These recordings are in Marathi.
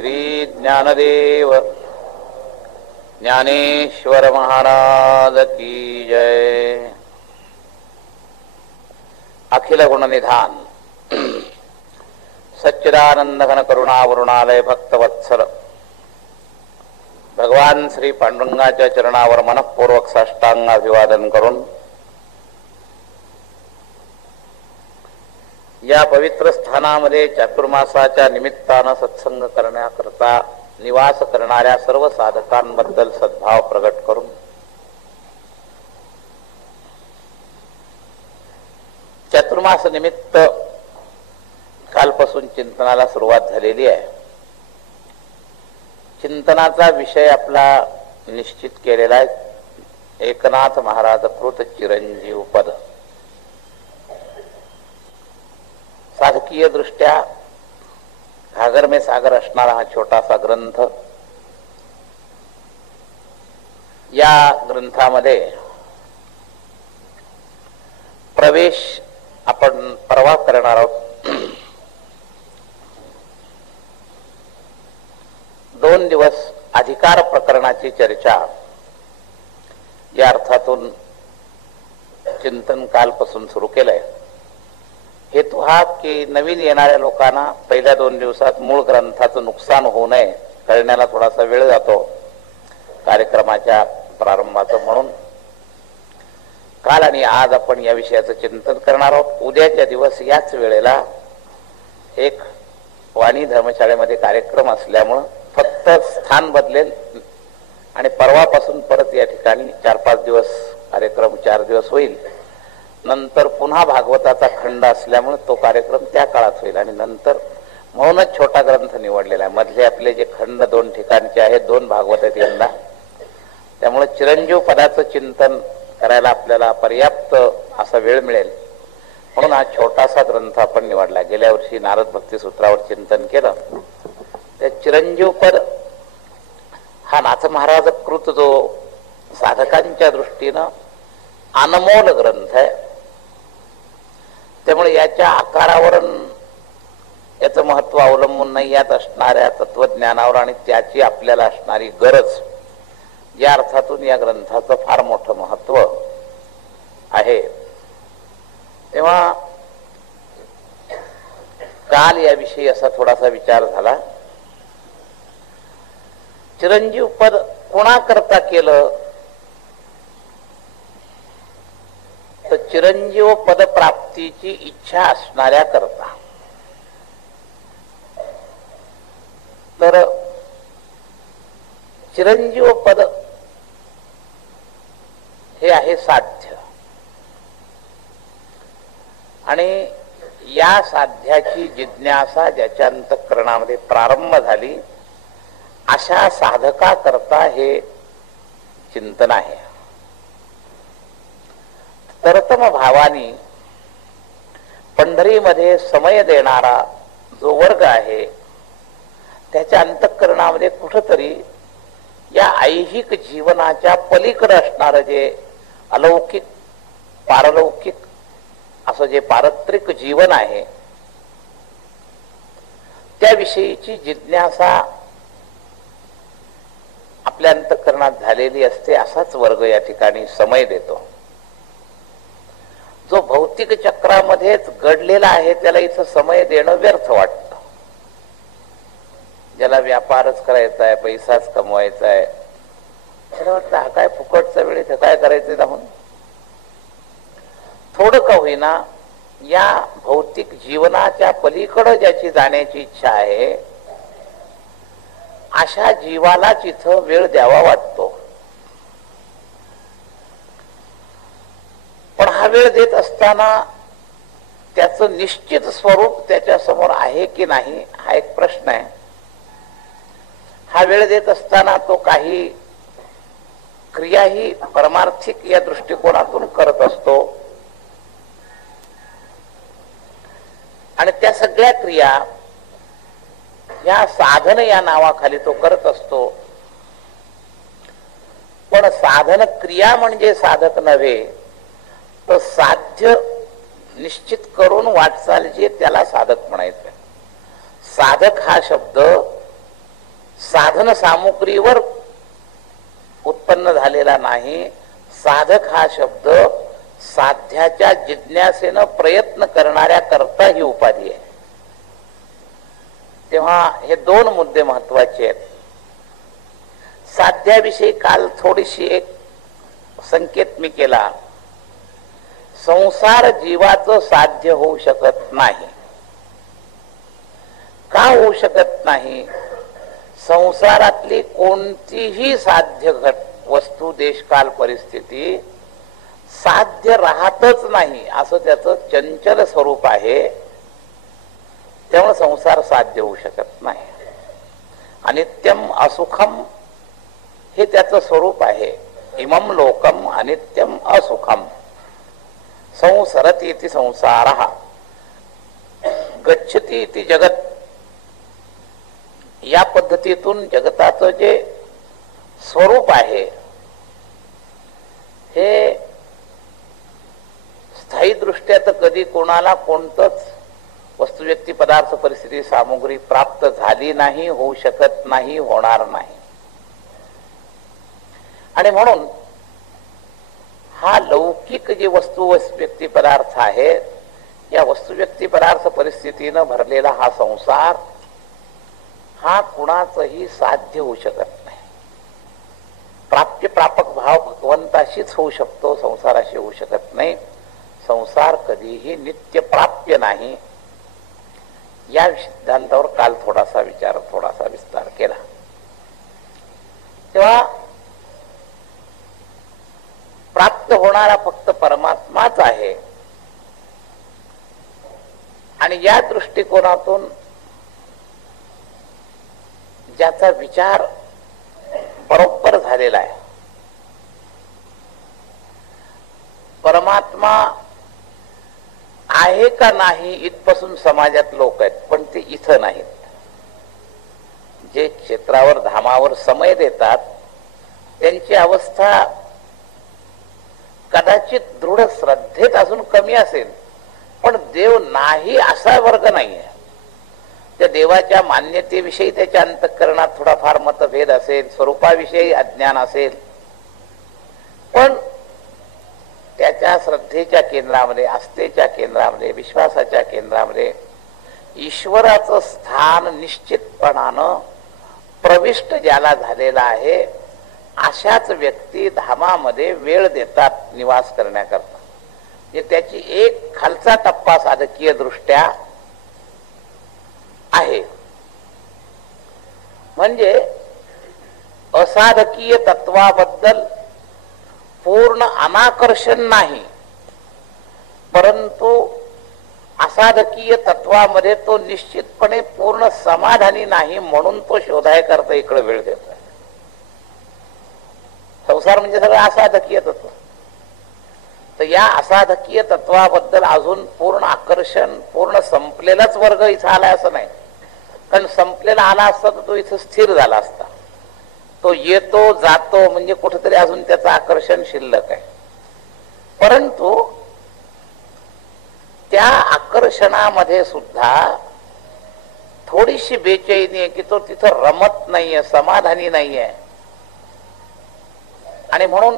श्री ज्ञानदेव ज्ञानेश्वर महाराज की जय। अखिल गुणनिधान सच्चिदानंद घन करुणावरुणालय भक्तवत्सल भगवान श्री पांडुरंगाच्या चरणावर मनःपूर्वक साष्टांग अभिवादन करून या पवित्र स्थानामध्ये चातुर्मासाच्या निमित्तानं सत्संग करण्याकरता निवास करणाऱ्या सर्व साधकांबद्दल सद्भाव प्रगट करून चातुर्मास निमित्त कालपासून चिंतनाला सुरुवात झालेली आहे। चिंतनाचा विषय आपला निश्चित केलेला आहे, एकनाथ महाराज कृत चिरंजीव पद। साधकीय दृष्ट्या घागर में सागर असणारा हा छोटासा ग्रंथ, या ग्रंथामध्ये प्रवेश आपण परवा करणार आहोत। 2 दिवस अधिकार प्रकरणाची चर्चा या अर्थातून चिंतन कालपासून सुरू केलंय। हेतू हा की नवीन येणाऱ्या लोकांना पहिल्या 2 दिवसात मूळ ग्रंथाचं नुकसान होऊ नये, कळण्याला थोडासा वेळ जातो कार्यक्रमाच्या प्रारंभाचं, म्हणून काल आणि आज आपण या विषयाचं चिंतन करणार आहोत। उद्याच्या दिवस याच वेळेला एक वाणी धर्मशाळेमध्ये कार्यक्रम असल्यामुळं फक्त स्थान बदलेल आणि परवापासून परत या ठिकाणी 4-5 दिवस कार्यक्रम 4 दिवस होईल। नंतर पुन्हा भागवताचा खंड असल्यामुळे तो कार्यक्रम त्या काळात होईल आणि नंतर म्हणूनच छोटा ग्रंथ निवडलेला आहे। मधले आपले जे खंड 2 ठिकाणचे आहेत, 2 भागवत आहेत यंदा, त्यामुळे चिरंजीव पदाचं चिंतन करायला आपल्याला पर्याप्त असा वेळ मिळेल, म्हणून हा छोटासा ग्रंथ आपण निवडला। गेल्या वर्षी नारद भक्ती सूत्रावर चिंतन केलं। त्या चिरंजीव पद हा नाथ महाराज कृत जो साधकांच्या दृष्टीनं अनमोल ग्रंथ आहे, त्यामुळे याच्या आकारावर याचं महत्व अवलंबून नाही, यात असणाऱ्या तत्वज्ञानावर आणि त्याची आपल्याला असणारी गरज, या अर्थातून या ग्रंथाचं फार मोठं महत्व आहे। तेव्हा काल याविषयी असा थोडासा विचार झाला। चिरंजीव पद कोणाकरता केलं, तर चिरंजीव पद प्राप्तीची इच्छा असणाऱ्या करता। तर चिरंजीव पद हे आहे साध्य, आणि या साध्याची जिज्ञासा ज्याच्या अंतःकरणामध्ये प्रारंभ झाली अशा साधका करता हे चिंतन आहे। तरतम भावानी पंढरीमध्ये समय देणारा जो वर्ग आहे, त्याच्या अंतःकरणामध्ये कुठंतरी या ऐहिक जीवनाच्या पलीकडे असणारं जे अलौकिक पारलौकिक असं जे पारत्रिक जीवन आहे, त्याविषयीची जिज्ञासा आपल्या अंतःकरणात झालेली असते। असाच वर्ग या ठिकाणी समय देतो। जो भौतिक चक्रामध्येच गडलेला आहे त्याला इथं समय देणं व्यर्थ वाटतं। ज्याला व्यापारच करायचा आहे, पैसाच कमवायचा आहे, त्याला वाटतं हा काय फुकटचा वेळ, इथं काय करायचं जाऊन। थोडं का होईना या भौतिक जीवनाच्या पलीकडं ज्याची जाण्याची इच्छा आहे, अशा जीवालाच इथं वेळ द्यावा वाटतो। पण हा वेळ देत असताना त्याचं निश्चित स्वरूप त्याच्या समोर आहे की नाही हा एक प्रश्न आहे। हा वेळ देत असताना तो काही क्रियाही परमार्थिक या दृष्टिकोनातून करत असतो, आणि त्या सगळ्या क्रिया या साधन या नावाखाली तो करत असतो। पण साधन क्रिया म्हणजे साधक नव्हे, तर साध्य निश्चित करून वाटचाल जे त्याला साधक म्हणायचं। साधक हा शब्द साधन सामुग्रीवर उत्पन्न झालेला नाही. साधक हा शब्द साध्याच्या जिज्ञासेनं प्रयत्न करणाऱ्या करता ही उपाधी आहे. तेव्हा हे दोन मुद्दे महत्वाचे आहेत. साध्याविषयी काल थोडीशी एक संकेत मी केला. संसार जीवाचं साध्य होऊ शकत नाही. का होऊ शकत नाही? संसारातली कोणतीही साध्य वस्तू, देशकाल, परिस्थिती साध्य राहतच नाही असं त्याचं चंचल स्वरूप आहे. त्यामुळे संसार साध्य होऊ शकत नाही. अनित्यम असुखम हे त्याचं स्वरूप आहे. इमम लोकम अनित्यम असुखम संसरति इति संसारः गच्छति इति जगत. या पद्धतीतून जगताचं जे स्वरूप आहे हे स्थायी दृष्ट्या तर कधी कोणाला कोणतंच वस्तू, व्यक्ती, पदार्थ, परिस्थिती, सामुग्री प्राप्त झाली नाही, होऊ शकत नाही, होणार नाही. आणि म्हणून हा लौकिक जे वस्तू, व्यक्ती, पदार्थ आहेत, या वस्तू, व्यक्ती, पदार्थ, परिस्थितीनं भरलेला हा संसार हा कुणाचंही साध्य होऊ शकत नाही. प्राप्य प्रापक भाव भगवंताशीच होऊ शकतो, संसाराशी होऊ शकत नाही. संसार कधीही नित्य प्राप्य नाही. या सिद्धांतावर काल थोडासा विस्तार केला. तेव्हा प्राप्त होणारा फक्त परमात्माच आहे. आणि या दृष्टिकोनातून ज्याचा विचार बरोबर झालेला आहे, परमात्मा आहे का नाही इथपासून समाजात लोक आहेत, पण ते इथं नाहीत. जे क्षेत्रावर, धामावर समय देतात त्यांची अवस्था कदाचित दृढ श्रद्धेत अजून कमी असेल, पण देव नाही असा वर्ग नाहीये. त्या देवाच्या मान्यतेविषयी त्याच्या अंतःकरणात थोडाफार मतभेद असेल, स्वरूपाविषयी अज्ञान असेल, पण त्याच्या श्रद्धेच्या केंद्रामध्ये, आस्थेच्या केंद्रामध्ये, विश्वासाच्या केंद्रामध्ये ईश्वराचं स्थान निश्चितपणानं प्रविष्ट ज्याला झालेला आहे, अशाच व्यक्ती धामामध्ये वेळ देतात निवास करण्याकरता. त्याची एक खालचा टप्पा साधकीय दृष्ट्या आहे. म्हणजे असाधकीय तत्वाबद्दल पूर्ण अनाकर्षण नाही, परंतु असाधकीय तत्वामध्ये तो निश्चितपणे पूर्ण समाधानी नाही, म्हणून तो शोधाय करता इकडे वेळ देतो. संसार म्हणजे सगळं असाधकीय तत्व. तर या असाधकीय तत्वाबद्दल अजून पूर्ण आकर्षण, पूर्ण संपलेलाच वर्ग इथं आलाय असं नाही. कारण संपलेला आला असता तर तो इथं स्थिर झाला असता. तो येतो जातो म्हणजे कुठेतरी अजून त्याचं आकर्षण शिल्लक आहे. परंतु त्या आकर्षणामध्ये सुद्धा थोडीशी बेचैनी आहे की तो तिथं रमत नाहीये, समाधानी नाहीये. आणि म्हणून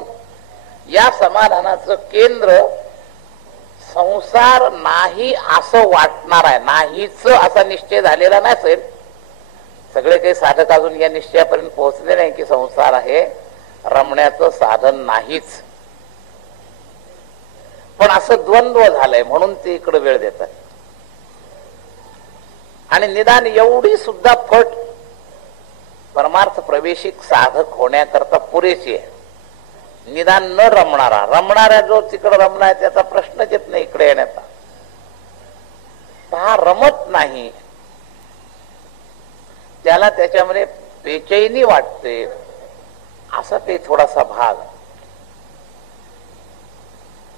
या समाधानाचं केंद्र संसार नाही असं वाटणार आहे. नाहीच असा निश्चय झालेला नसेल. सगळे काही साधक अजून या निश्चयापर्यंत पोहोचले नाही की संसार हे रमण्याचं साधन नाहीच. पण असं द्वंद्व झालंय म्हणून ते इकडे वेळ देतात. आणि निदान एवढी सुद्धा फट परमार्थ प्रवेशिक साधक होण्याकरता पुरेशी आहे. निदान न रमणारा जो तिकडे रमणार त्याचा प्रश्नच येत नाही इकडे येण्याचा. हा रमत नाही, त्याला त्याच्यामध्ये बेचैनी वाटते, असा ते थोडासा भाग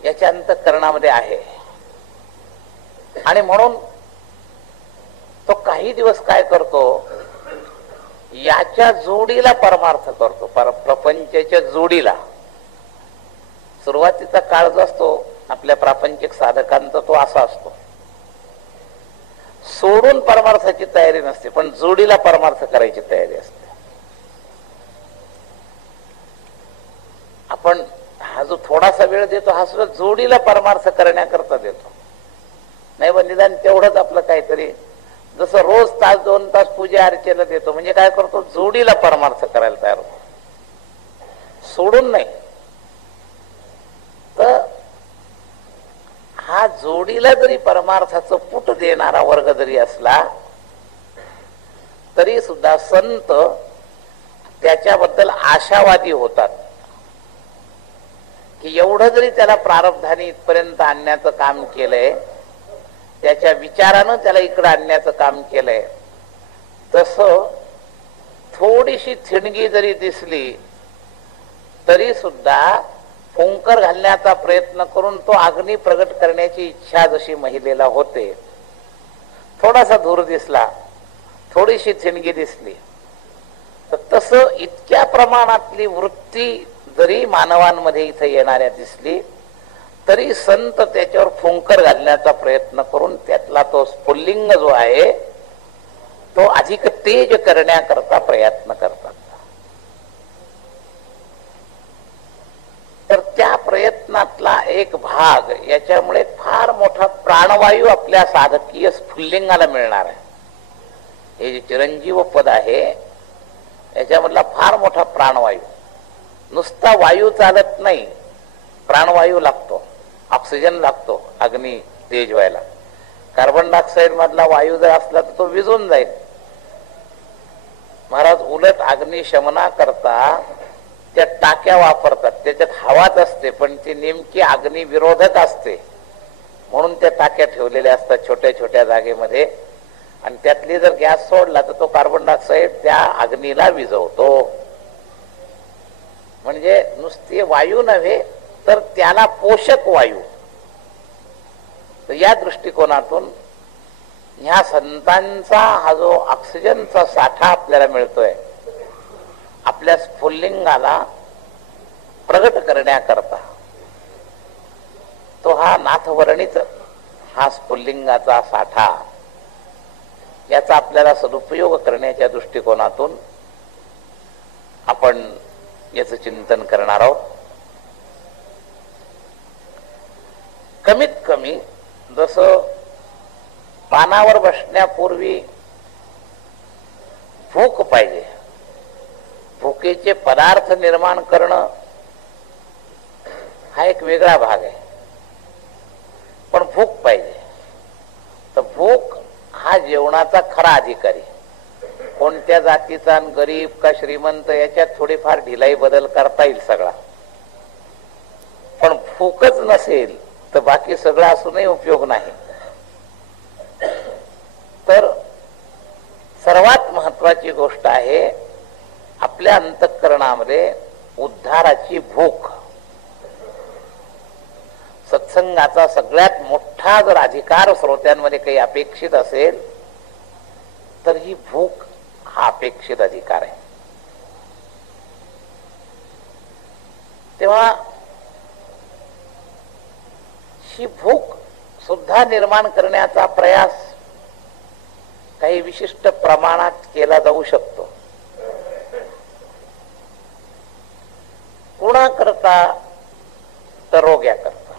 याच्या अंतःकरणामध्ये आहे. आणि म्हणून तो काही दिवस काय करतो, याच्या जोडीला परमार्थ करतो. प्रपंचाच्या जोडीला सुरुवातीचा काळ जो असतो आपल्या प्रापंचिक साधकांचा तो असा असतो. सोडून परमार्थाची तयारी नसते, पण जोडीला परमार्थ करायची तयारी असते. पण हा जो थोडासा वेळ देतो हा सुद्धा जोडीला परमार्थ करण्याकरता देतो. नाही पण निदान तेवढंच आपलं काहीतरी, जसं रोज तास 2 तास पूजा अर्चेला देतो म्हणजे काय करतो, जोडीला परमार्थ करायला तयार होतो, सोडून नाही. तर हा जोडीला जरी परमार्थाचं पुट देणारा वर्ग जरी असला तरी सुद्धा संत त्याच्याबद्दल आशावादी होतात की एवढं जरी त्याला प्रारब्धाने इथपर्यंत आणण्याचं काम केलंय, त्याच्या विचारानं त्याला इकडं आणण्याचं काम केलंय, तसं थोडीशी थिणगी जरी दिसली तरी सुद्धा फुंकर घालण्याचा प्रयत्न करून तो अग्नी प्रगट करण्याची इच्छा जशी महिलेला होते, थोडासा धूर दिसला, थोडीशी थिणगी दिसली, तर तसं इतक्या प्रमाणातली वृत्ती जरी मानवांमध्ये इथे येणाऱ्या दिसली तरी संत त्याच्यावर फुंकर घालण्याचा प्रयत्न करून त्यातला तो स्फुल्लिंग जो आहे तो अधिक तेज करण्याकरता प्रयत्न करतात. तर त्या प्रयत्नातला एक भाग, याच्यामुळे फार मोठा प्राणवायू आपल्या साधकीय स्फुल्लिंगाला मिळणार आहे. हे जे चिरंजीव पद आहे याच्यामधला फार मोठा प्राणवायू, नुसता वायू चालत नाही, प्राणवायू लागतो, ऑक्सिजन लागतो अग्नी तेज व्हायला. कार्बन डायऑक्साईड मधला वायू जर असला तर तो विझून जाईल. महाराज उलट अग्निशमना करता त्या टाक्या वापरतात, त्याच्यात हवाच असते पण ती नेमकी अग्नी विरोधक असते म्हणून त्या टाक्या ठेवलेल्या असतात छोट्या छोट्या जागेमध्ये, आणि त्यातली जर गॅस सोडला तर तो कार्बन डायऑक्साईड त्या अग्नीला विझवतो. म्हणजे नुसते वायू नव्हे तर त्याला पोषक वायू. तर या दृष्टिकोनातून ह्या संतांचा हा जो ऑक्सिजनचा साठा आपल्याला मिळतोय आपल्या स्फुल्लिंगाला प्रगट करण्याकरता, तो हा नाथवर्णित हा स्फुल्लिंगाचा साठा, याचा आपल्याला सदुपयोग करण्याच्या दृष्टिकोनातून आपण याचं चिंतन करणार आहोत. कमीत कमी जसं पानावर बसण्यापूर्वी भूक पाहिजे, भुकेचे पदार्थ निर्माण करणं हा एक वेगळा भाग आहे, पण भूक पाहिजे. तर भूक हा जेवणाचा खरा अधिकारी. कोणत्या जातीचा, गरीब का श्रीमंत याच्यात थोडीफार ढिलाई बदल करता येईल सगळा, पण भूकच नसेल तर बाकी सगळं असूनही उपयोग नाही. तर सर्वात महत्वाची गोष्ट आहे आपल्या अंतःकरणामध्ये उद्धाराची भूक. सत्संगाचा सगळ्यात मोठा जर अधिकार श्रोत्यांमध्ये काही अपेक्षित असेल तर ही भूक हा अपेक्षित अधिकार आहे. तेव्हा ही भूक सुद्धा निर्माण करण्याचा प्रयास काही विशिष्ट प्रमाणात केला जाऊ शकतो. कोणाकरता तर रोग्याकरता.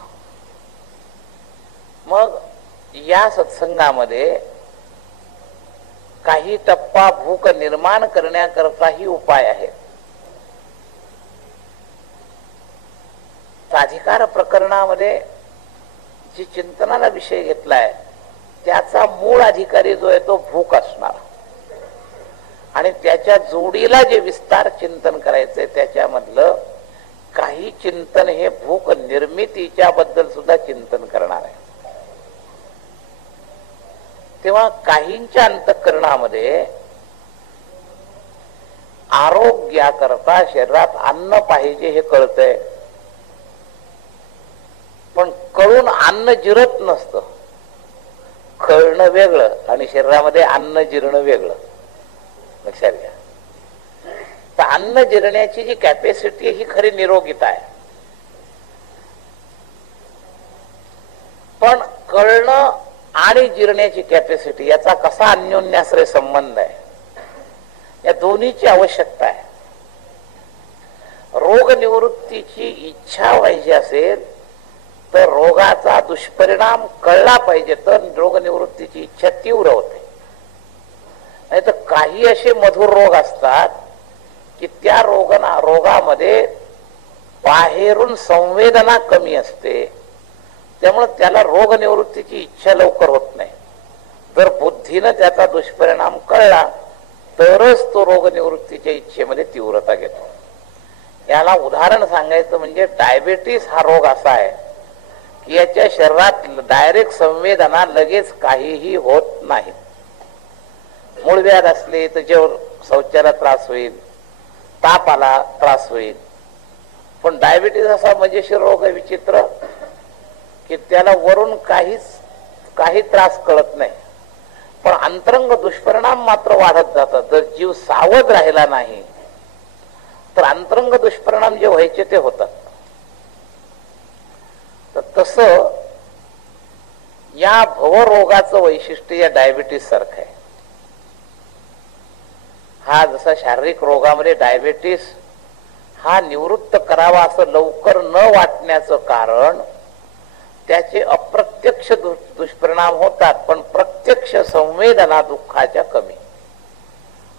मग या सत्संगामध्ये काही टप्पा भूक निर्माण करण्याकरताही उपाय आहे. अधिकार प्रकरणामध्ये जी चिंतनाला विषय घेतलाय त्याचा मूळ अधिकारी जो आहे तो भूक असणार, आणि त्याच्या जोडीला जे विस्तार चिंतन करायचंय त्याच्यामधलं काही चिंतन हे भूक निर्मितीच्या बद्दल सुद्धा चिंतन करणार आहे. तेव्हा काहींच्या अंतःकरणामध्ये आरोग्याकरता शरीरात अन्न पाहिजे हे कळतंय, पण कळून अन्न जिरत नसतं. कळणं वेगळं आणि शरीरामध्ये अन्न जिरणं वेगळं, लक्षात घ्या. तर अन्न जिरण्याची जी कॅपॅसिटी ही खरी निरोगीता आहे, पण कळणं आणि जिरण्याची कॅपॅसिटी याचा कसा अन्योन्याश्रय संबंध आहे, या दोन्हीची आवश्यकता आहे. रोग रोग निवृत्तीची इच्छा व्हायची असेल तर रोगाचा दुष्परिणाम कळला पाहिजे, तर रोग निवृत्तीची इच्छा तीव्र होते. नाही तर काही असे मधुर रोग असतात की त्या रोगामध्ये बाहेरून संवेदना कमी असते, त्यामुळे त्याला रोग निवृत्तीची इच्छा लवकर होत नाही. जर बुद्धीनं त्याचा दुष्परिणाम कळला तरच तो रोग निवृत्तीच्या इच्छेमध्ये तीव्रता घेतो. याला उदाहरण सांगायचं म्हणजे डायबेटीस हा रोग असा आहे की याच्या शरीरात डायरेक्ट संवेदना लगेच काहीही होत नाही. मूळव्याध असले तर जेव्हा शौचाला त्रास होईल, ताप आला त्रास होईल, पण डायबिटीस असा मजेशीर रोग आहे विचित्र की त्याला वरून काही त्रास कळत नाही, पण अंतरंग दुष्परिणाम मात्र वाढत जातात. जर जीव सावध राहिला नाही तर अंतरंग दुष्परिणाम जे व्हायचे ते होतात. तर तसं या भवरोगाचं वैशिष्ट्य या डायबिटीस सारखं आहे. हा जसा शारीरिक रोगामध्ये डायबिटीस हा निवृत्त करावा असं लवकर न वाटण्याचं कारण त्याचे अप्रत्यक्ष दुष्परिणाम होतात, पण प्रत्यक्ष संवेदना दुःखाच्या कमी.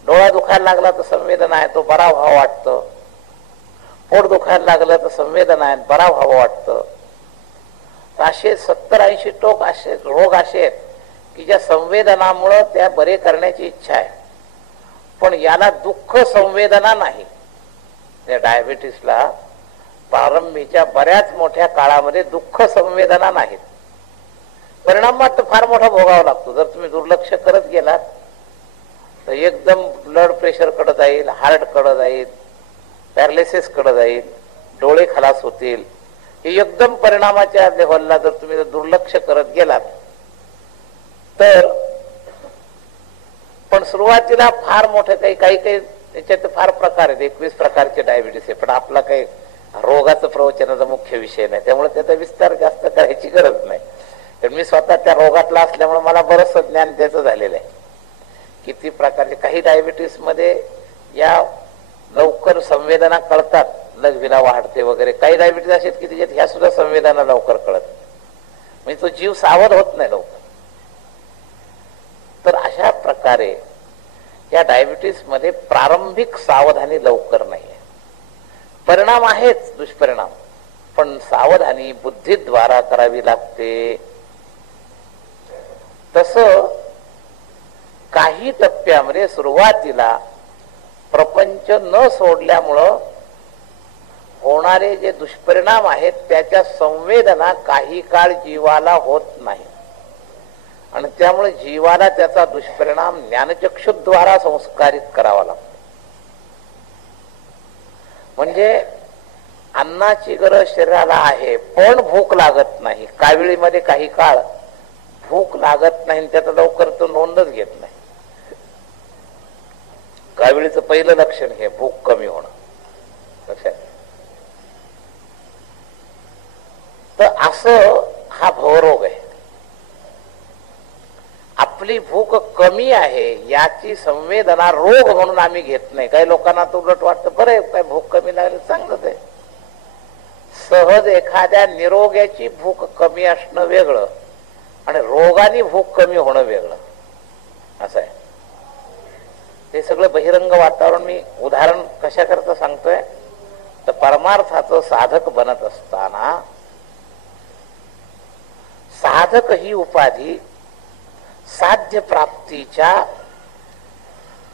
डोळा दुखायला लागला तर संवेदना आहे, तो बरा व्हावा वाटतं. पोट दुखायला लागलं तर संवेदना आहे, बरा व्हावं वाटतं. असे 70-80 टोक असे रोग असे आहेत की ज्या संवेदनामुळं त्या बरे करण्याची इच्छा आहे, पण याला दुःख संवेदना नाही. त्या डायबिटीसला प्रारंभीच्या बऱ्याच मोठ्या काळामध्ये दुःख संवेदना नाहीत. परिणाम मात्र फार मोठा भोगावा लागतो. जर तुम्ही दुर्लक्ष करत गेलात तर एकदम ब्लड प्रेशर कडे जाईल, हार्ट कडे जाईल, पॅरालिसिस कडे जाईल, डोळे खलास होतील. हे एकदम परिणामाच्या लेव्हलला जर तुम्ही दुर्लक्ष करत गेलात तर, पण सुरुवातीला फार मोठे काही त्याच्यात फार प्रकार आहेत. 21 प्रकारचे डायबिटीस आहे, पण आपला काही रोगाचं प्रवचनाचा मुख्य विषय नाही, त्यामुळे त्याचा विस्तार जास्त करायची गरज नाही. तर मी स्वतः त्या रोगातला असल्यामुळे मला बरंच ज्ञान त्याचं झालेलं आहे. किती प्रकारचे काही डायबिटीस मध्ये या लवकर संवेदना कळतात, लघवीला वाढते वगैरे. काही डायबिटीस असे की त्याच्यात ह्या सुद्धा संवेदना लवकर कळत, म्हणजे तो जीव सावध होत नाही लवकर. तर अशा प्रकारे या डायबिटीस मध्ये प्रारंभिक सावधानी लवकर नाही. परिणाम आहेच दुष्परिणाम, पण सावधानी बुद्धीद्वारा करावी लागते. तसं काही टप्प्यामध्ये सुरुवातीला प्रपंच न सोडल्यामुळं होणारे जे दुष्परिणाम आहेत त्याच्या संवेदना काही काळ जीवाला होत नाही, आणि त्यामुळे जीवाला त्याचा दुष्परिणाम ज्ञानचक्षुद्वारा संस्कारित करावा लागतो. म्हणजे अन्नाची गरज शरीराला आहे, पण भूक लागत नाही. काविळीमध्ये काही काळ भूक लागत नाही, त्याचं लवकर तो नोंदच घेत नाही. काविळीचं पहिलं लक्षण हे भूक कमी होणं. लक्षात. तर असं हा भवरोग आहे. आपली भूक कमी आहे याची संवेदना रोग म्हणून आम्ही घेत नाही. काही लोकांना तो उलट वाटतं, बरं काय भूक कमी लागली चांगलंच आहे. सहज एखाद्या निरोग्याची भूक कमी असणं वेगळं आणि रोगाने भूक कमी होणं वेगळं असं आहे. ते सगळं बहिरंग वातावरण. मी उदाहरण कशा करता सांगतोय तर परमार्थाचं साधक बनत असताना साधक ही उपाधी साध्य प्राप्तीच्या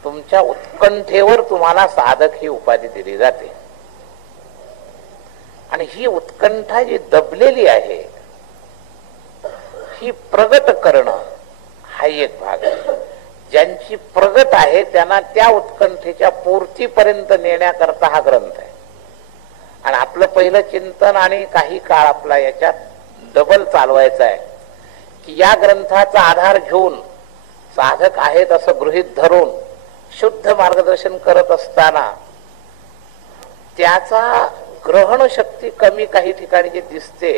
तुमच्या उत्कंठेवर तुम्हाला साधक ही उपाधी दिली जाते. आणि ही उत्कंठा जी दबलेली आहे ही प्रगट करणं हा एक भाग आहे. ज्यांची प्रगट आहे त्यांना त्या उत्कंठेच्या पूर्तीपर्यंत नेण्याकरता हा ग्रंथ आहे. आणि आपलं पहिलं चिंतन आणि काही काळ आपला याच्यात डबल चालवायचा आहे की या ग्रंथाचा आधार घेऊन साधक आहेत असं गृहीत धरून शुद्ध मार्गदर्शन करत असताना त्याचा ग्रहण शक्ती कमी काही ठिकाणी जे दिसते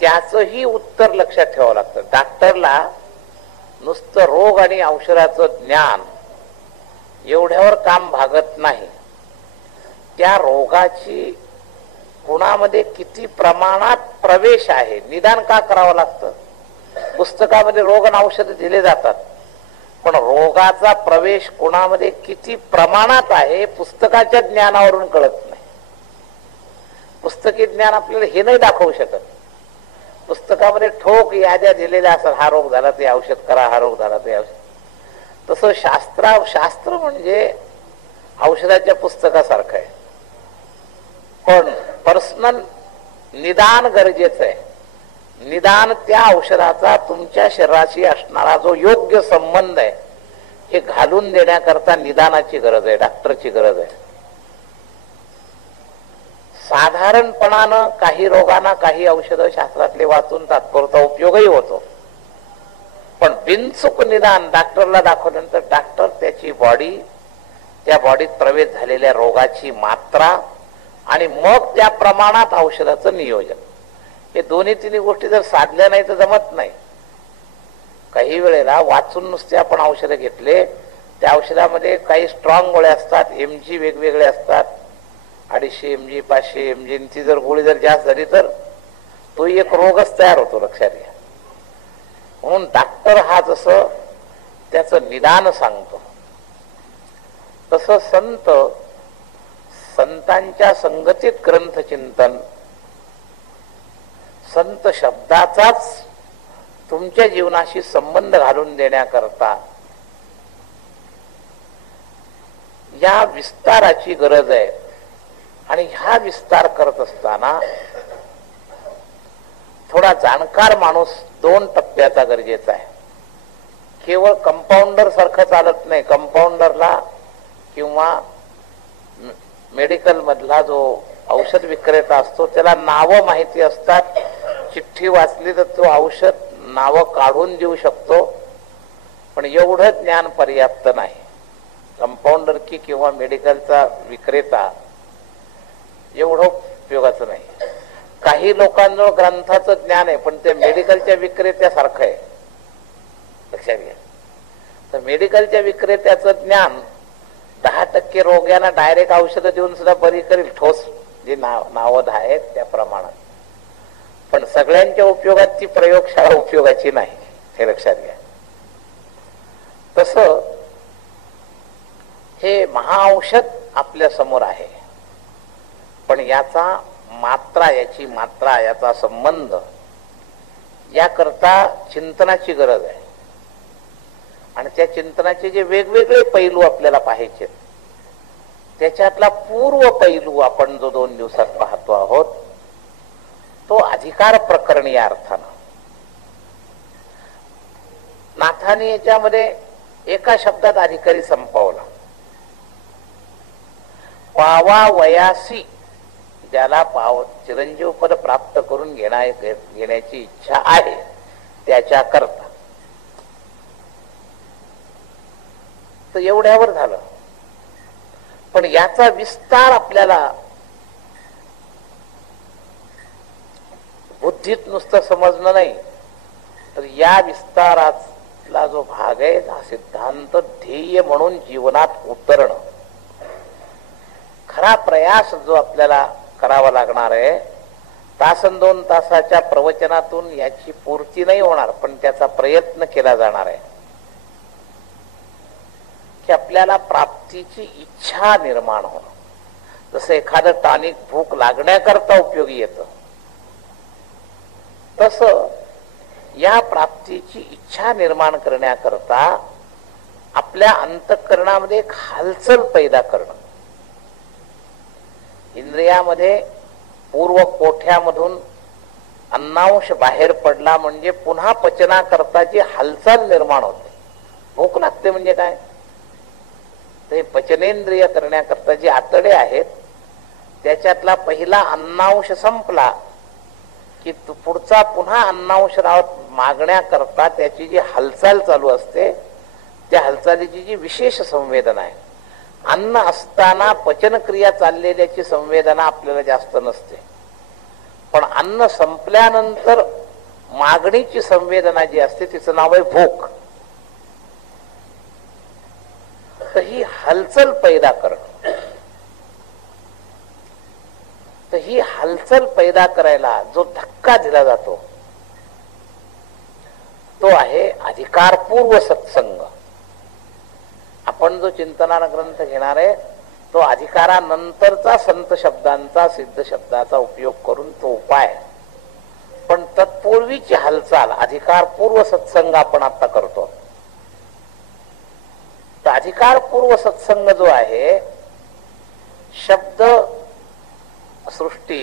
त्याचंही उत्तर लक्षात ठेवावं लागतं. डॉक्टरला नुसतं रोग आणि औषधाचं ज्ञान एवढ्यावर काम भागत नाही. त्या रोगाची कुणामध्ये किती प्रमाणात प्रवेश आहे, निदान का करावं लागतं. पुस्तकामध्ये रोग आणि औषध दिले जातात, पण रोगाचा प्रवेश कुणामध्ये किती प्रमाणात आहे पुस्तकाच्या ज्ञानावरून कळत नाही. पुस्तकी ज्ञान आपल्याला हे नाही दाखवू शकत. पुस्तकामध्ये ठोक याद्या दिलेल्या असतात, हा रोग झाला ते औषध करा, हा रोग झाला ते औषध. तसं शास्त्र म्हणजे औषधाच्या पुस्तकासारखं आहे, पण पर्सनल निदान गरजेचं आहे. निदान त्या औषधाचा तुमच्या शरीराशी असणारा जो योग्य संबंध आहे हे घालून देण्याकरता निदानाची गरज आहे, डॉक्टरची गरज आहे. साधारणपणानं काही रोगांना काही औषधं शास्त्रातले वाचून तात्पुरता उपयोगही होतो, पण बिनचूक निदान डॉक्टरला दाखवल्यानंतर डॉक्टर त्याची बॉडी, त्या बॉडीत प्रवेश झालेल्या रोगाची मात्रा आणि मग त्या प्रमाणात औषधाचं नियोजन, हे दोन्ही तिन्ही गोष्टी जर साधल्या नाही तर जमत नाही. काही वेळेला वाचून नुसते आपण औषधं घेतले, त्या औषधामध्ये काही स्ट्रॉंग गोळ्या असतात, MG वेगवेगळे असतात, 250 MG 500 MG, ती जर गोळी जर जास्त झाली तर तो एक रोगच तयार होतो, लक्षात घ्या. म्हणून डॉक्टर हा जसं त्याचं निदान सांगतो तसं संतांच्या संगतीत ग्रंथचिंतन, संत शब्दाचाच तुमच्या जीवनाशी संबंध घालून देण्याकरता या विस्ताराची गरज आहे. आणि हा विस्तार करत असताना थोडा जाणकार माणूस 2 टप्प्याचा गरजेचा आहे. केवळ कंपाऊंडर सारखं चालत नाही. कंपाऊंडरला किंवा मेडिकल मधला जो औषध विक्रेता असतो त्याला नावं माहिती असतात, चिठ्ठी वाचली तर तो औषध नावं काढून देऊ शकतो, पण एवढं ज्ञान पर्याप्त नाही. कंपाऊंडर की किंवा मेडिकलचा विक्रेता एवढं उपयोगाचं नाही. काही लोकांजवळ ग्रंथाचं ज्ञान आहे, पण ते मेडिकलच्या विक्रेत्यासारखं आहे, लक्षात घ्या. तर मेडिकलच्या विक्रेत्याचं ज्ञान 10% रोग्यांना डायरेक्ट औषधं देऊन सुद्धा बरी करेल, ठोस जे नावध आहेत त्या प्रमाणात, पण सगळ्यांच्या उपयोगात ती प्रयोगशाळा उपयोगाची नाही, हे लक्षात घ्या. तसं हे महाऔषध आपल्या समोर आहे, पण याचा याची मात्रा याचा संबंध याकरता चिंतनाची गरज आहे. आणि त्या चिंतनाचे जे वेगवेगळे पैलू आपल्याला पाहायचे, त्याच्यातला पूर्व पैलू आपण जो 2 दिवसात पाहतो आहोत तो अधिकार प्रकरण. या अर्थानं नाथाने याच्यामध्ये एका शब्दात अधिकारी संपवला. पावा वयासी, ज्याला चिरंजीव पद प्राप्त करून घेण्याची इच्छा आहे त्याच्या करता, तर एवढ्यावर झालं. पण याचा विस्तार आपल्याला बुद्धीत नुसतं समजणं नाही, तर या विस्तारातला जो भाग आहे हा सिद्धांत ध्येय म्हणून जीवनात उतरणं, खरा प्रयास जो आपल्याला करावा लागणार आहे. 1-2 तासाच्या प्रवचनातून याची पूर्ती नाही होणार, पण त्याचा प्रयत्न केला जाणार आहे की आपल्याला प्राप्तीची इच्छा निर्माण होणं. जसं एखादं टॉनिक भूक लागण्याकरता उपयोगी येतं, तसं या प्राप्तीची इच्छा निर्माण करण्याकरता आपल्या अंतःकरणामध्ये एक हालचाल पैदा करणं. इंद्रियामध्ये पूर्व कोठ्यामधून अन्नांश बाहेर पडला म्हणजे पुन्हा पचनाकरताची हालचाल निर्माण होते. भूक लागते म्हणजे काय, ते पचनेंद्रिय करण्याकरता जे आतडे आहेत त्याच्यातला पहिला अन्नांश संपला की पुढचा पुन्हा अन्नांश मागण्याकरता त्याची जी हालचाल चालू असते, त्या हालचालीची जी विशेष संवेदना आहे. अन्न असताना पचनक्रिया चाललेल्याची संवेदना आपल्याला जास्त नसते, पण अन्न संपल्यानंतर मागणीची संवेदना जी असते तिचं नाव आहे भूक. तर ही हालचाल पैदा करणं, तर ही हलचल पैदा करायला जो धक्का दिला जातो तो आहे अधिकारपूर्व सत्संग. आपण जो चिंतनाला ग्रंथ घेणार आहे तो अधिकारानंतरचा संत शब्दांचा सिद्ध शब्दाचा उपयोग करून तो उपाय. पण तत्पूर्वीची हालचाल अधिकारपूर्व सत्संग आपण आता करतो. तर अधिकारपूर्व सत्संग जो आहे शब्द सृष्टी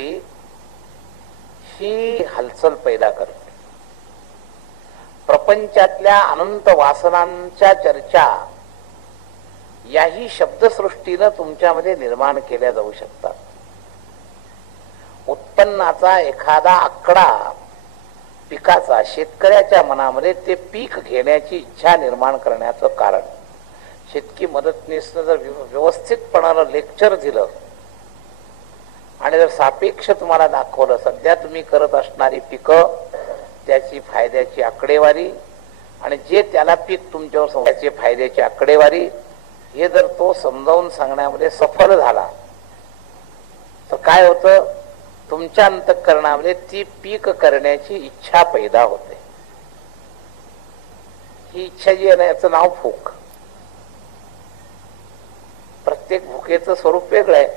ही हालचाल पैदा करते. प्रपंचातल्या अनंत वासनांच्या चर्चा याही शब्दसृष्टीनं तुमच्यामध्ये निर्माण केल्या जाऊ शकतात. उत्पन्नाचा एखादा आकडा पिकाचा शेतकऱ्याच्या मनामध्ये ते पीक घेण्याची इच्छा निर्माण करण्याचं कारण. शेतकी मदतनीसनं जर व्यवस्थितपणानं लेक्चर दिलं आणि जर सापेक्ष तुम्हाला दाखवलं सध्या तुम्ही करत असणारी पिकं त्याची फायद्याची आकडेवारी आणि जे त्याला पीक तुमच्यावर त्याची फायद्याची आकडेवारी हे जर तो समजावून सांगण्यामध्ये सफल झाला तर काय होतं, तुमच्या अंतःकरणामध्ये ती पीक करण्याची इच्छा पैदा होते. ही इच्छा जी आहे ना याचं नाव भूक. प्रत्येक भुकेचं स्वरूप वेगळं आहे.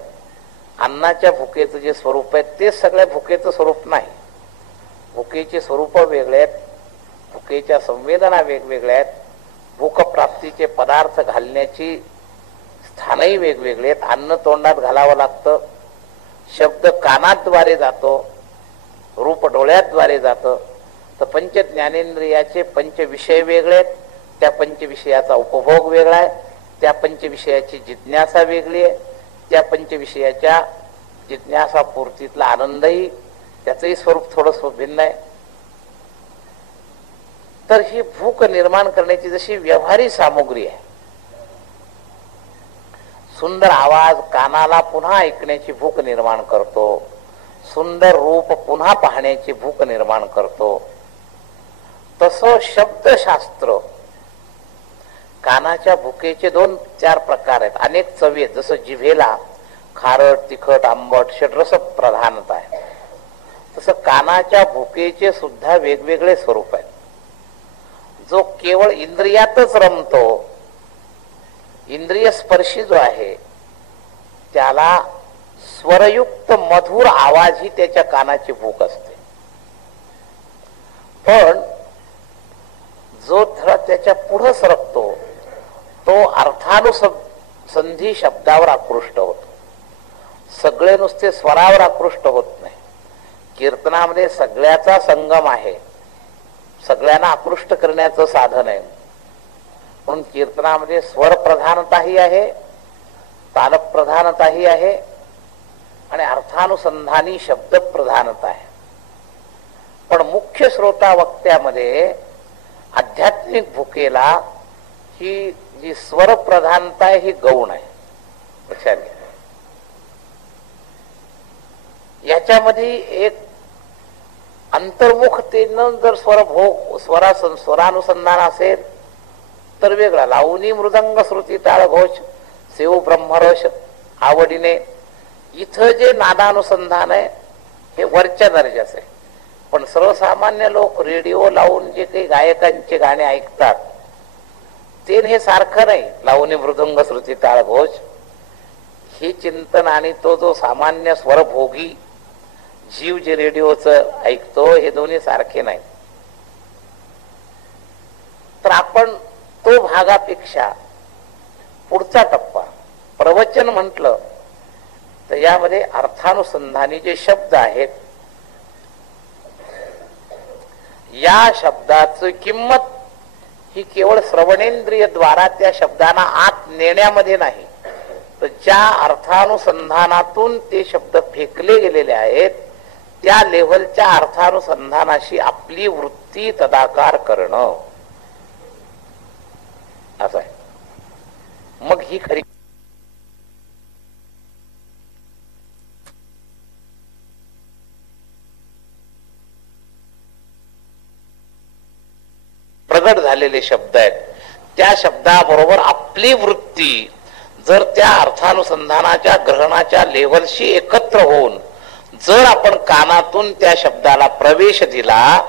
अन्नाच्या भुकेचं जे स्वरूप आहे ते सगळ्या भुकेचं स्वरूप नाही. भुकेचे स्वरूप वेगळे आहेत, भुकेच्या संवेदना वेगवेगळ्या आहेत, भूक प्राप्तीचे पदार्थ घालण्याची स्थानही वेगवेगळे आहेत. अन्न तोंडात घालावं लागतं, शब्द कानाद्वारे जातो, रूप डोळ्याद्वारे जातं. तर पंच ज्ञानेंद्रियाचे पंचविषय वेगळे आहेत, त्या पंचविषयाचा उपभोग वेगळा आहे, त्या पंचविषयाची जिज्ञासा वेगळी आहे, त्या पंचविषयाच्या जिज्ञासा पूर्तीतला आनंदही त्याचंही स्वरूप थोडंसं भिन्न आहे. तर ही भूक निर्माण करण्याची जशी व्यवहारी सामुग्री आहे, सुंदर आवाज कानाला पुन्हा ऐकण्याची भूक निर्माण करतो, सुंदर रूप पुन्हा पाहण्याची भूक निर्माण करतो, तसं शब्दशास्त्र कानाच्या भुकेचे 2-4 प्रकार आहेत. अनेक चवी आहेत. जसं जिभेला खारट तिखट आंबट षड्रस प्रधानता आहे, तसं कानाच्या भुकेचे सुद्धा वेगवेगळे स्वरूप आहेत. जो केवळ इंद्रियातच रमतो, इंद्रिय स्पर्शी जो आहे त्याला स्वरयुक्त मधुर आवाज ही त्याच्या कानाची भूक असते. पण जो थोडा त्याच्या पुढे सरकतो तो अर्थानुसंधी शब्दावर आकृष्ट होतो. सगळे नुसते स्वरावर आकृष्ट होत नाही. कीर्तनामध्ये सगळ्याचा संगम आहे, सगळ्यांना आकृष्ट करण्याचं साधन आहे. म्हणून कीर्तनामध्ये स्वर प्रधानताही आहे, ताल प्रधानताही आहे आणि अर्थानुसंधानी शब्द प्रधानता आहे. पण मुख्य श्रोता वक्त्यामध्ये आध्यात्मिक भुकेला ही जी स्वर प्रधानता आहे ही गौण आहे. लक्षात घ्या. याच्यामध्ये एक अंतर्मुखतेनं जर स्वरभोग स्वरानुसंधान असेल तर वेगळा. लावणी मृदंग श्रुती टाळ घोष सेव ब्रह्मरस आवडीने इथं जे नादानुसंधान आहे हे वरच्या दर्जाचं आहे. पण सर्वसामान्य लोक रेडिओ लावून जे काही गायकांचे गाणे ऐकतात ते हे सारखं नाही. लावणी मृदंग श्रुती टाळ घोष हे चिंतन आणि तो जो सामान्य स्वरभोगी जीव जे रेडिओचं ऐकतो हे दोन्ही सारखे नाही. तर आपण तो भागापेक्षा पुढचा टप्पा प्रवचन म्हटलं तर यामध्ये अर्थानुसंधानी जे शब्द आहेत या शब्दाची किंमत ही केवळ श्रवणेंद्रिय द्वारा त्या शब्दांना आत नेण्यामध्ये नाही, तर ज्या अर्थानुसंधानातून ते शब्द फेकले गेलेले आहेत त्या लेव्हलच्या अर्थानुसंधानाशी आपली वृत्ती तदाकार करणं असं आहे. मग ही खरी प्रगट झालेले शब्द आहेत. त्या शब्दाबरोबर आपली वृत्ती जर त्या अर्थानुसंधानाच्या ग्रहणाच्या लेव्हलशी एकत्र होऊन जर आपण कानातून त्या शब्दाला प्रवेश दिला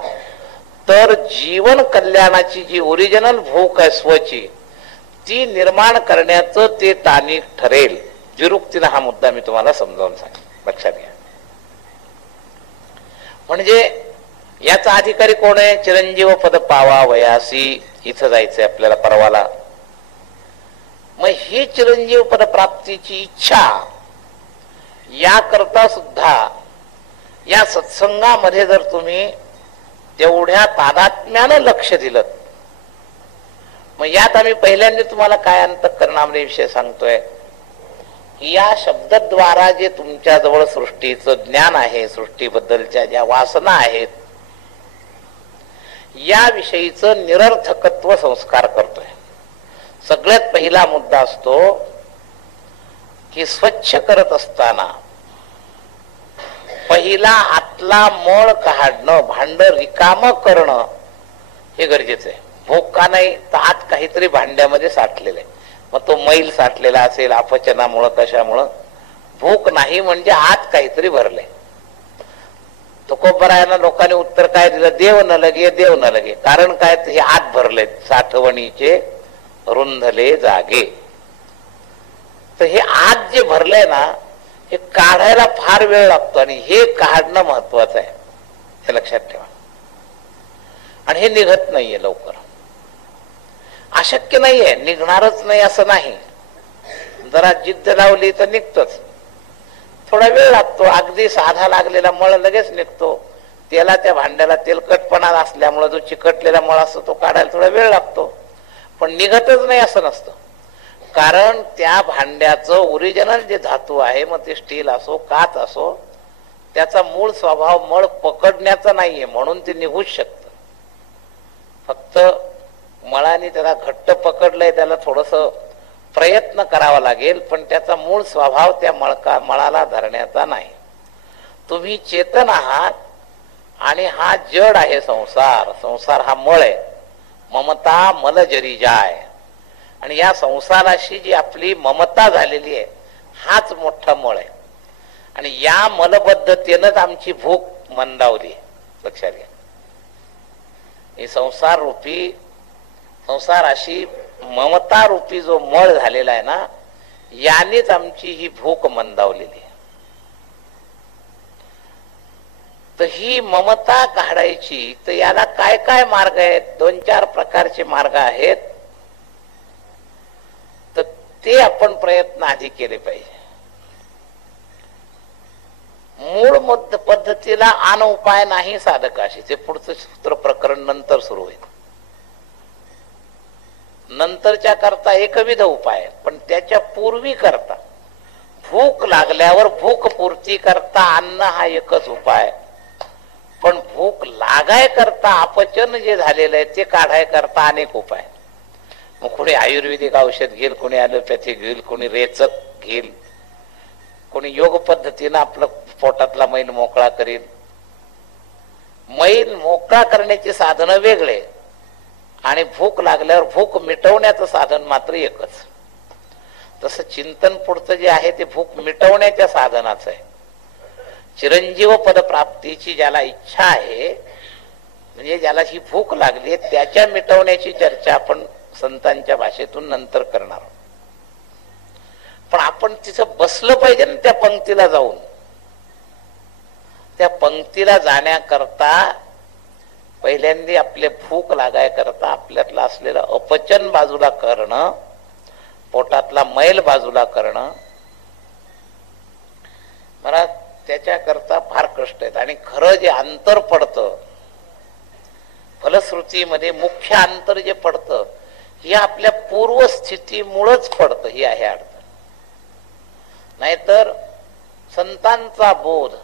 तर जीवन कल्याणाची जी ओरिजिनल भूक आहे स्वची ती निर्माण करण्याचं ते टानिक ठरेल. विरुक्तीनं हा मुद्दा मी तुम्हाला समजावून सांगेन, लक्षात घ्या. म्हणजे याचा अधिकारी कोण आहे? चिरंजीव पद पावा वयासी, इथं जायचंय आपल्याला परवाला. मग ही चिरंजीव पद प्राप्तीची इच्छा याकरता सुद्धा या सत्संगामध्ये जर तुम्ही तेवढ्या तादात्म्यानं लक्ष दिलं, मग यात आम्ही पहिल्यांदा तुम्हाला काय अंतःकरणामध्ये विषय सांगतोय की या शब्दद्वारा जे तुमच्या जवळ सृष्टीचं ज्ञान आहे, सृष्टीबद्दलच्या ज्या वासना आहेत, या विषयीचं निरर्थकत्व संस्कार करतोय. सगळ्यात पहिला मुद्दा असतो की स्वच्छ करत असताना पहिला आतला मळ काढणं, भांड रिकाम करणं हे गरजेचं आहे. भूक का नाही तर आत काहीतरी भांड्यामध्ये साठलेलं आहे. मग तो मैल साठलेला असेल अपचनामुळं कशामुळं, भूक नाही म्हणजे आत काहीतरी भरलंय. तुकोबरायांना लोकांनी उत्तर काय दिलं? देव न लगे, देव न लगे. कारण काय? हे आत भरले साठवणीचे रुंधले जागे. तर हे आत जे भरलंय ना हे काढायला फार वेळ लागतो आणि हे काढणं महत्वाचं आहे, हे लक्षात ठेवा. आणि हे निघत नाहीये लवकर, अशक्य नाहीये, निघणारच नाही असं नाही. जरा जिद्द लावली तर निघतोच, थोडा वेळ लागतो. अगदी साधा लागलेला मळ लगेच निघतो. त्याला त्या भांड्याला तेलकटपणा असल्यामुळे जो चिकटलेला मळ असतो तो काढायला थोडा वेळ लागतो, पण निघतच नाही असं नसतं. कारण त्या भांड्याचं ओरिजिनल जे धातू आहे, मग ते स्टील असो काच असो, त्याचा मूळ स्वभाव मळ पकडण्याचा नाहीये, म्हणून ते निघूच शकतं. फक्त मळाने त्याला घट्ट पकडलंय, त्याला थोडस प्रयत्न करावा लागेल, पण त्याचा मूळ स्वभाव त्या मळाला धरण्याचा नाही. तुम्ही चेतन आहात आणि हा जड आहे संसार. संसार हा मळ आहे. ममता मल जरी जाय, आणि या संसाराशी जी आपली ममता झालेली आहे हाच मोठा मळ आहे. आणि या मलबद्धतेनंच आमची भूक मंदावली आहे, लक्षात घ्या. ही संसाराशी ममता रूपी जो मळ झालेला आहे ना, यानेच आमची ही भूक मंदावलेली आहे. तर ही ममता काढायची तर याला काय काय मार्ग आहेत? 2-4 प्रकारचे मार्ग आहेत. तर ते आपण प्रयत्न आधी केले पाहिजे. मूळ पद्धतीला आन उपाय नाही साधकाशी, ते पुढचं सूत्र प्रकरण नंतर सुरू होईल. नंतरच्या करता एकविध उपाय, पण त्याच्या पूर्वी करता भूक लागल्यावर भूक पूर्ती करता अन्न हा एकच उपाय. पण भूक लागाय करता अपचन जे झालेलं आहे ते काढाय करता अनेक उपाय. मग कोणी आयुर्वेदिक औषध घेईल, कोणी ॲलोपॅथी घेईल, कोणी रेचक घेईल, कोणी योग पद्धतीनं आपलं पोटातला मैल मोकळा करील. मैल मोकळा करण्याची साधनं वेगळे आणि भूक लागल्यावर भूक मिटवण्याचं साधन मात्र एकच. तसं चिंतन पुढचं जे आहे ते भूक मिटवण्याच्या साधनाचं आहे. चिरंजीव पद प्राप्तीची ज्याला इच्छा आहे, म्हणजे ज्याला ही भूक लागली आहे, त्याच्या मिटवण्याची चर्चा आपण संतांच्या भाषेतून नंतर करणार. पण आपण तिथं बसलं पाहिजे ना त्या पंक्तीला जाऊन. त्या पंक्तीला जाण्याकरता पहिल्यांदा आपले भूक लागाय करता आपल्यातलं असलेलं अपचन बाजूला करणं, पोटातला मैल बाजूला करणं, मला त्याच्याकरता फार कष्ट आहेत. आणि खरं जे अंतर पडतं फलश्रुतीमध्ये, मुख्य अंतर जे पडतं हे आपल्या पूर्वस्थितीमुळेच पडतं, ही आहे अडचण. नाहीतर संतांचा बोध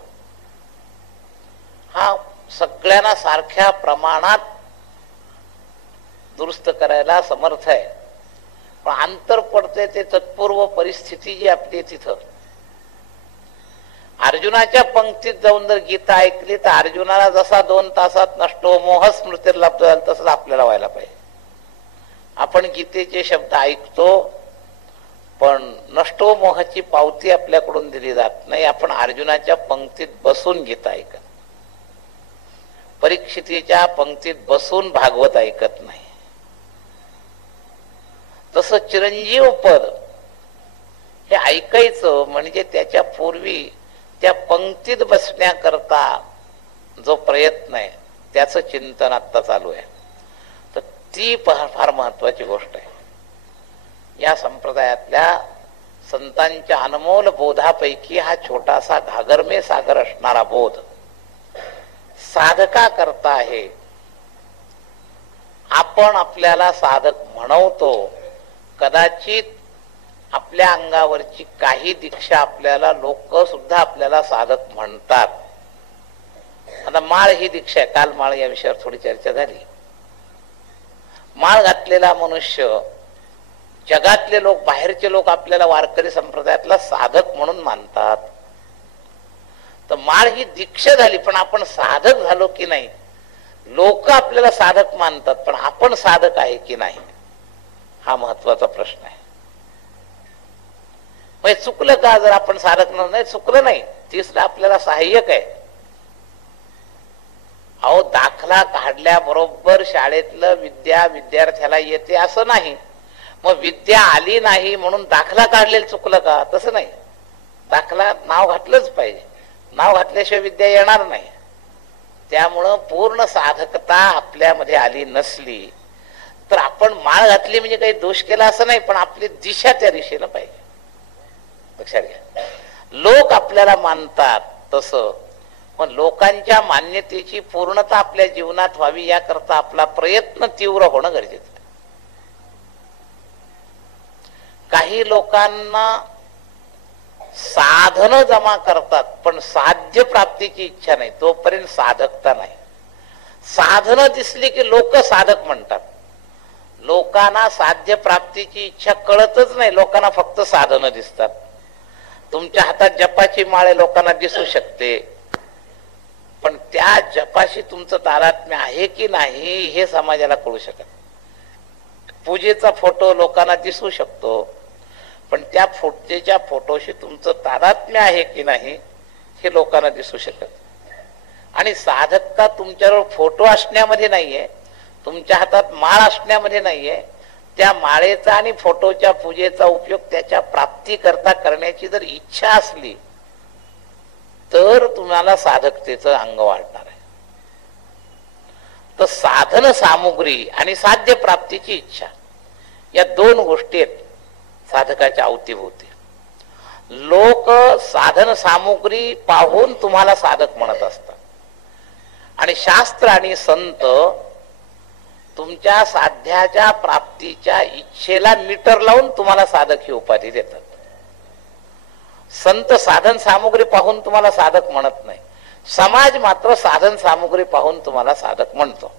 हा सगळ्यांना सारख्या प्रमाणात दुरुस्त करायला समर्थ आहे. पण अंतर पडते ते तत्पूर्व परिस्थिती जी आपली तिथं. अर्जुनाच्या पंक्तीत जाऊन जर गीता ऐकली तर अर्जुनाला जसा 2 तासात नष्ट मोह स्मृती लाभतो तसंच आपल्याला व्हायला पाहिजे. आपण गीतेचे शब्द ऐकतो पण नष्टो मोहाची पावती आपल्याकडून दिली जात नाही. आपण अर्जुनाच्या पंक्तीत बसून गीता ऐकत, परीक्षितीच्या पंक्तीत बसून भागवत ऐकत नाही. तसं चिरंजीव पद हे ऐकायचं म्हणजे त्याच्या पूर्वी त्या पंक्तीत बसण्याकरता जो प्रयत्न आहे त्याचं चिंतन आता चालू आहे. तर ती फार महत्वाची गोष्ट आहे. या संप्रदायातल्या संतांच्या अनमोल बोधापैकी हा छोटासा घागरमे सागर असणारा बोध साधका करता आहे. आपण आपल्याला साधक म्हणवतो. कदाचित आपल्या अंगावरची काही दीक्षा आपल्याला लोक सुद्धा आपल्याला साधक म्हणतात. आता माळ ही दीक्षा आहे. काल माळ या विषयावर थोडी चर्चा झाली. माळ घातलेला मनुष्य, जगातले लोक, बाहेरचे लोक आपल्याला वारकरी संप्रदायातला साधक म्हणून मानतात. तर माळ ही दीक्षा झाली, पण आपण साधक झालो की नाही? लोक आपल्याला साधक मानतात, पण आपण साधक आहे की नाही, हा महत्वाचा प्रश्न आहे. म्हणजे चुकलं का जर आपण साधक नाही? चुकलं नाही, तीच आपल्याला सहाय्यक आहे. अहो, दाखला काढल्याबरोबर शाळेतलं विद्या विद्यार्थ्याला येते असं नाही. मग विद्या आली नाही म्हणून दाखला काढलेलं चुकलं का? तसं नाही. दाखला नाव घातलंच पाहिजे. नाव घातल्याशिवाय विद्या येणार नाही. त्यामुळं पूर्ण साधकता आपल्यामध्ये आली नसली तर आपण माळ घातली म्हणजे काही दोष केला असं नाही, पण आपली दिशा त्या दिशेनं पाहिजे. लक्षात घ्या. लोक आपल्याला मानतात तसं, पण लोकांच्या मान्यतेची पूर्णता आपल्या जीवनात व्हावी याकरता आपला प्रयत्न तीव्र होणं गरजेचं आहे. काही लोकांना साधन जमा करतात पण साध्य प्राप्तीची इच्छा नाही, तोपर्यंत साधकता नाही. साधनं दिसली की लोक साधक म्हणतात. लोकांना साध्य प्राप्तीची इच्छा कळतच नाही, लोकांना फक्त साधनं दिसतात. तुमच्या हातात जपाची माळे लोकांना दिसू शकते, पण त्या जपाशी तुमचं तादात्म्य आहे की नाही हे समाजाला कळू शकत. पूजेचा फोटो लोकांना दिसू शकतो, पण त्या पूजेच्या फोटोशी तुमचं तादात्म्य आहे की नाही हे लोकांना दिसू शकत. आणि साधकता तुमच्यावर फोटो असण्यामध्ये नाहीये, तुमच्या हातात माळ असण्यामध्ये नाहीये. त्या माळेचा आणि फोटोच्या पूजेचा उपयोग त्याच्या प्राप्ती करता करण्याची जर इच्छा असली तर तुम्हाला साधकतेचं अंग वाढणार आहे. तर साधन सामुग्री आणि साध्य प्राप्तीची इच्छा या दोन गोष्टी आहेत साधकाच्या अवतीभोवती. लोक साधन सामुग्री पाहून तुम्हाला साधक म्हणत असतात आणि शास्त्र आणि संत तुमच्या साध्याच्या प्राप्तीच्या इच्छेला मीटर लावून तुम्हाला साधक ही उपाधी देतात. संत साधन सामुग्री पाहून तुम्हाला साधक म्हणत नाही, समाज मात्र साधन सामुग्री पाहून तुम्हाला साधक म्हणतो.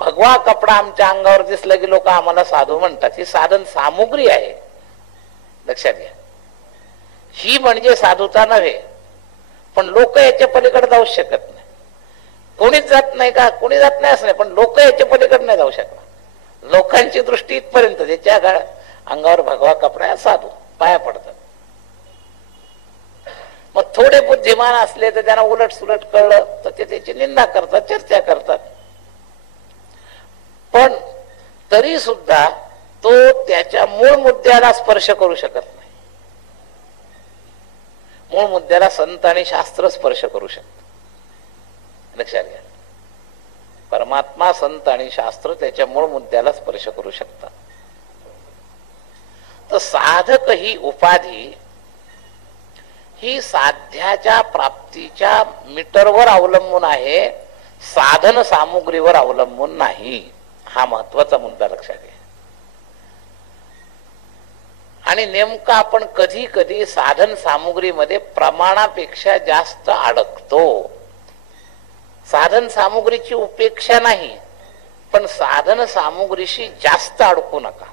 भगवा कपडा आमच्या अंगावर दिसला की लोक आम्हाला साधू म्हणतात. ही साधन सामुग्री आहे, लक्षात घ्या. ही म्हणजे साधुता नव्हे, पण लोक याच्या पलीकडे जाऊ शकत नाही. कोणीच जात नाही का? कोणी जात नाही असं नाही, पण लोक याच्या पलीकडे नाही जाऊ शकणार. लोकांची दृष्टी इथपर्यंत, त्याच्या अंगावर भगवा कपडा साधू पाया पडतात. मग थोडे बुद्धिमान असले तर त्यांना उलट सुलट कळलं तर ते त्याची निंदा करतात, चर्चा करतात. पण तरी सुद्धा तो त्याच्या मूळ मुद्द्याला स्पर्श करू शकत नाही. मूळ मुद्द्याला संत आणि शास्त्र स्पर्श करू शकत. लक्षात घ्या. परमात्मा, संत आणि शास्त्र त्याच्या मूळ मुद्द्याला स्पर्श करू शकतात. तर साधक ही उपाधी ही साध्याच्या प्राप्तीच्या मीटरवर अवलंबून आहे, साधन सामुग्रीवर अवलंबून नाही. हा महत्वाचा मुद्दा लक्षात घ्या. आणि नेमका आपण कधी कधी साधन सामुग्रीमध्ये प्रमाणापेक्षा जास्त अडकतो. साधन सामुग्रीची उपेक्षा नाही, पण साधन सामुग्रीशी जास्त अडकू नका.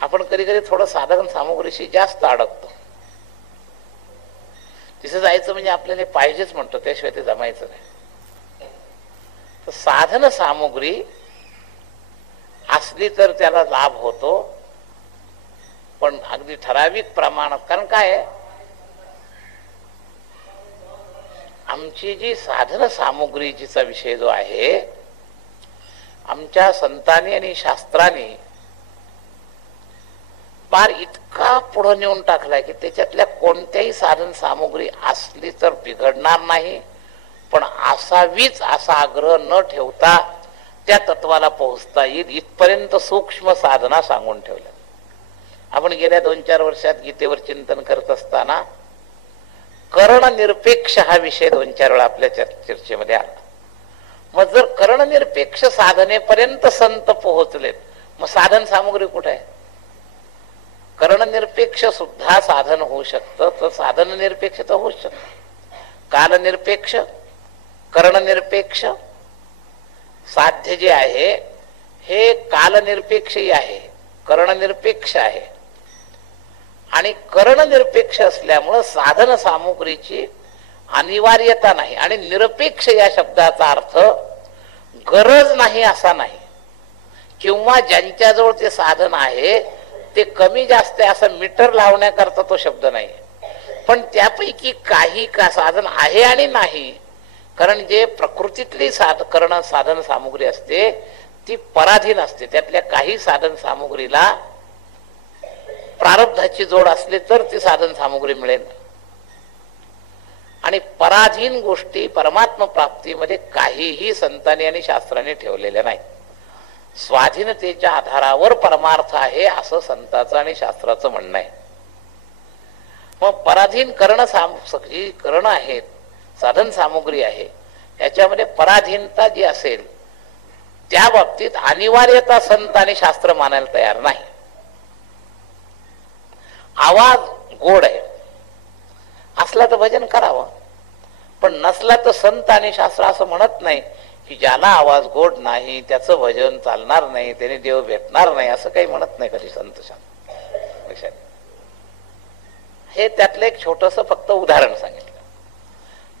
आपण कधी कधी थोडं साधन सामुग्रीशी जास्त अडकतो. तिथे जायचं म्हणजे आपल्याला पाहिजेच म्हणतो, त्याशिवाय ते जमायचं नाही. तर साधन सामुग्री असली तर त्याला लाभ होतो, पण अगदी ठराविक प्रमाणात. कारण काय आहे, आमची जी साधन सामुग्रीचा विषय जो आहे, आमच्या संतांनी आणि शास्त्रांनी फार इतका पुढे नेऊन टाकलाय की त्याच्यातल्या कोणत्याही साधन सामुग्री असली तर बिघडणार नाही, पण असावीच असा आग्रह न ठेवता त्या तत्वाला पोहोचता येईल इथपर्यंत सूक्ष्म साधना सांगून ठेवल्या. आपण गेल्या 2-4 वर्षात गीतेवर चिंतन करत असताना करणनिरपेक्ष हा विषय 2-4 वेळा आपल्या चर्चेमध्ये आला. मग जर करणनिरपेक्ष साधनेपर्यंत संत पोहोचलेत, मग साधन सामुग्री कुठे आहे? करणनिरपेक्ष सुद्धा साधन होऊ शकतं, तर साधन निरपेक्ष तर होऊ शकत. कालनिरपेक्ष, करणनिरपेक्ष साध्य जे आहे हे कालनिरपेक्षही आहे, करणनिरपेक्ष आहे. आणि करणनिरपेक्ष असल्यामुळं साधन सामुग्रीची अनिवार्यता नाही. आणि निरपेक्ष या शब्दाचा अर्थ गरज नाही असा नाही, किंवा ज्यांच्याजवळ ते साधन आहे ते कमी जास्त असं मीटर लावण्याकरता तो शब्द नाही. पण त्यापैकी काही का साधन आहे आणि नाही, कारण जे प्रकृतीतली साधन सामुग्री असते ती पराधीन असते. त्यातल्या काही साधन सामुग्रीला प्रारब्धाची जोड असली तर ती साधन सामुग्री मिळेल. आणि पराधीन गोष्टी परमात्मा प्राप्तीमध्ये काहीही संतांनी आणि शास्त्राने ठेवलेल्या नाही. स्वाधीनतेच्या आधारावर परमार्थ आहे असं संतांचं आणि शास्त्राचं म्हणणं आहे. मग पराधीन करण आहेत, साधन सामुग्री आहे, याच्यामध्ये पराधीनता जी असेल त्या बाबतीत अनिवार्यता संत आणि शास्त्र मानायला तयार नाही. आवाज गोड आहे असला तर भजन करावं, पण नसला तर संत आणि शास्त्र असं म्हणत नाही की ज्याला आवाज गोड नाही त्याचं भजन चालणार नाही, त्याने देव भेटणार नाही, असं काही म्हणत नाही कधी संत शास्त्र. हे त्यातलं एक छोटस फक्त उदाहरण सांगितलं.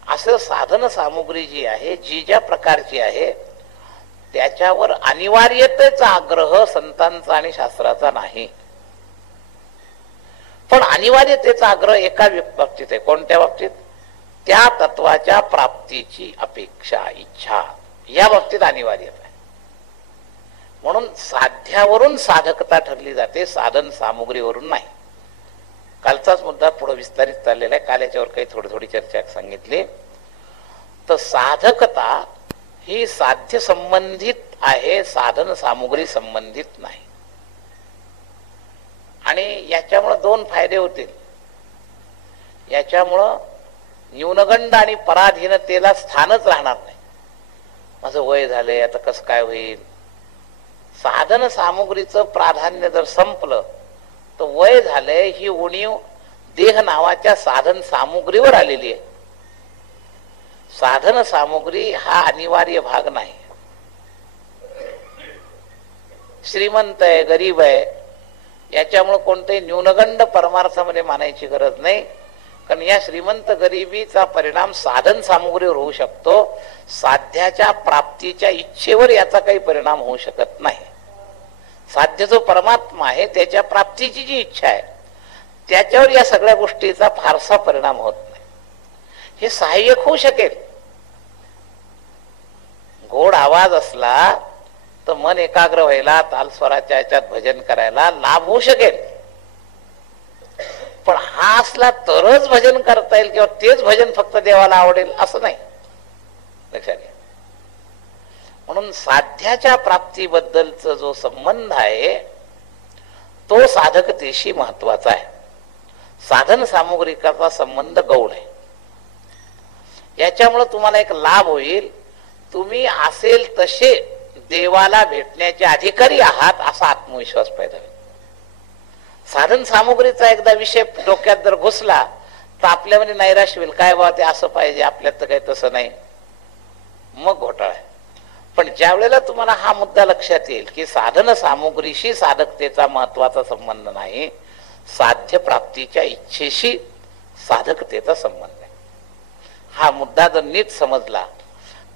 असं साधन सामुग्री जी आहे, जी ज्या प्रकारची आहे त्याच्यावर अनिवार्यतेचा आग्रह संतांचा आणि शास्त्राचा नाही. पण अनिवार्यतेचा आग्रह एका बाबतीत आहे. कोणत्या बाबतीत? त्या तत्वाच्या प्राप्तीची अपेक्षा, इच्छा, या बाबतीत अनिवार्यता आहे. म्हणून साध्यावरून साधकता ठरली जाते, साधन सामुग्रीवरून नाही. कालचाच मुद्दा पुढे विस्तारित चाललेला आहे, काल याच्यावर काही थोडी चर्चा सांगितली. तर साधकता ही साध्य संबंधित आहे, साधन सामुग्री संबंधित नाही. आणि याच्यामुळं 2 फायदे होतील. याच्यामुळं न्यूनगंड आणि पराधीनतेला स्थानच राहणार नाही. माझं वय झालंय, आता कसं काय होईल? साधन सामुग्रीचं प्राधान्य जर संपलं तर वय झालंय ही उणीव देह नावाच्या साधन सामुग्रीवर आलेली आहे. साधन सामुग्री हा अनिवार्य भाग नाही. श्रीमंत आहे, गरीब आहे, याच्यामुळे कोणतेही न्यूनगंड परमार्थामध्ये मानायची गरज नाही. कारण या श्रीमंत गरिबीचा परिणाम साधन सामुग्रीवर होऊ शकतो, साध्याच्या प्राप्तीच्या इच्छेवर याचा काही परिणाम होऊ शकत नाही. साध्य जो परमात्मा आहे त्याच्या प्राप्तीची जी इच्छा आहे त्याच्यावर या सगळ्या गोष्टीचा फारसा परिणाम होत नाही. हे सहाय्यक होऊ शकेल. गोड आवाज असला तर मन एकाग्र व्हायला, तालस्वराच्या याच्यात भजन करायला लाभ होऊ शकेल. पण हा असला तरच भजन करता येईल किंवा तेच भजन फक्त देवाला आवडेल असं नाही, लक्षात घ्या. म्हणून साध्याच्या प्राप्तीबद्दलचा जो संबंध आहे तो साधकतेशी महत्वाचा आहे. साधन सामुग्रीचा संबंध गौण आहे. याच्यामुळे तुम्हाला एक लाभ होईल, तुम्ही असेल तसे देवाला भेटण्याचे अधिकारी आहात असा आत्मविश्वास पैदा होईल. साधन सामुग्रीचा एकदा विषय डोक्यात जर घुसला तर आपल्यामध्ये नैराश्य होईल, काय बाबा ते असं पाहिजे, आपल्यात तर काही तसं नाही, मग घोटाळा आहे. पण ज्या वेळेला तुम्हाला हा मुद्दा लक्षात येईल की साधन सामुग्रीशी साधकतेचा महत्वाचा संबंध नाही, साध्य प्राप्तीच्या इच्छेशी साधकतेचा संबंध आहे, हा मुद्दा जर नीट समजला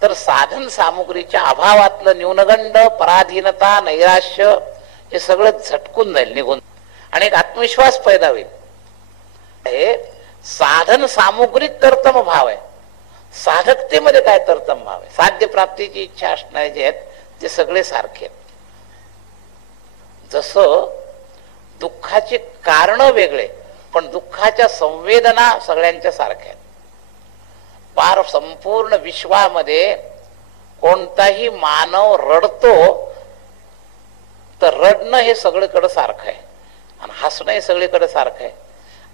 तर साधन सामुग्रीच्या अभावातलं न्यूनगंड, पराधीनता, नैराश्य हे सगळं झटकून जाईल, निघून, आणि एक आत्मविश्वास पैदा होईल. हे साधन सामुग्रीत तरतम भाव आहे, साधकतेमध्ये काय तरतम भाव आहे. साध्य प्राप्तीची इच्छा असणारे जे आहेत ते सगळे सारखे आहेत. जसं दुःखाची कारण वेगळे पण दुःखाच्या संवेदना सगळ्यांच्या सारख्या आहेत. पार संपूर्ण विश्वामध्ये कोणताही मानव रडतो तर रडणं हे सगळीकडे सारखं आहे आणि हसणं हे सगळीकडे सारखं आहे.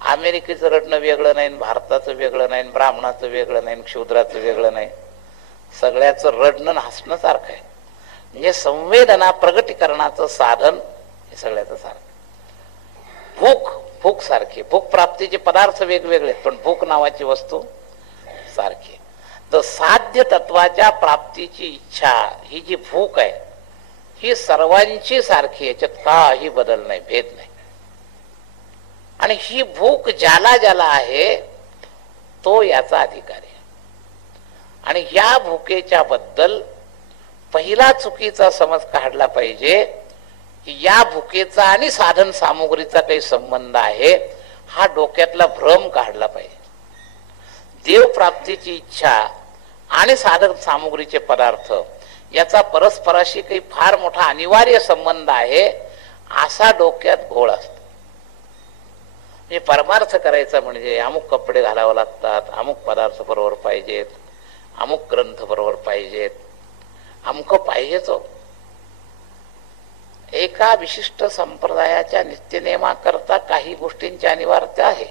अमेरिकेचं रडणं वेगळं नाही, भारताचं वेगळं नाही, ब्राह्मणाचं वेगळं नाही, शूद्राचं वेगळं नाही. सगळ्याचं रडणं हसणं सारखं आहे. म्हणजे संवेदना प्रगटीकरणाचं साधन हे सगळ्याचं सारखं. भूक सारखी, भूक प्राप्तीचे पदार्थ वेगवेगळे पण भूक नावाची वस्तू सारखी. तर साध्य तत्वाच्या प्राप्तीची इच्छा ही जी भूक आहे ही सर्वांची सारखी, याच्यात काही बदल नाही, भेद नाही. आणि ही भूक ज्याला ज्याला आहे तो याचा अधिकारी आहे. आणि या भूकेच्या बद्दल पहिला चुकीचा समज काढला पाहिजे की या भूकेचा आणि साधन सामुग्रीचा काही संबंध आहे, हा डोक्यातला भ्रम काढला पाहिजे. देव प्राप्तीची इच्छा आणि साधन सामुग्रीचे पदार्थ याचा परस्पराशी काही फार मोठा अनिवार्य संबंध आहे असा डोक्यात घोळ असतो. म्हणजे परमार्थ करायचा म्हणजे अमुक कपडे घालावे लागतात, अमुक पदार्थ बरोबर पाहिजेत, अमुक ग्रंथ बरोबर पाहिजेत, अमुक पाहिजेच. एका विशिष्ट संप्रदायाच्या नित्यनेमाकरता काही गोष्टींची अनिवार्यता आहे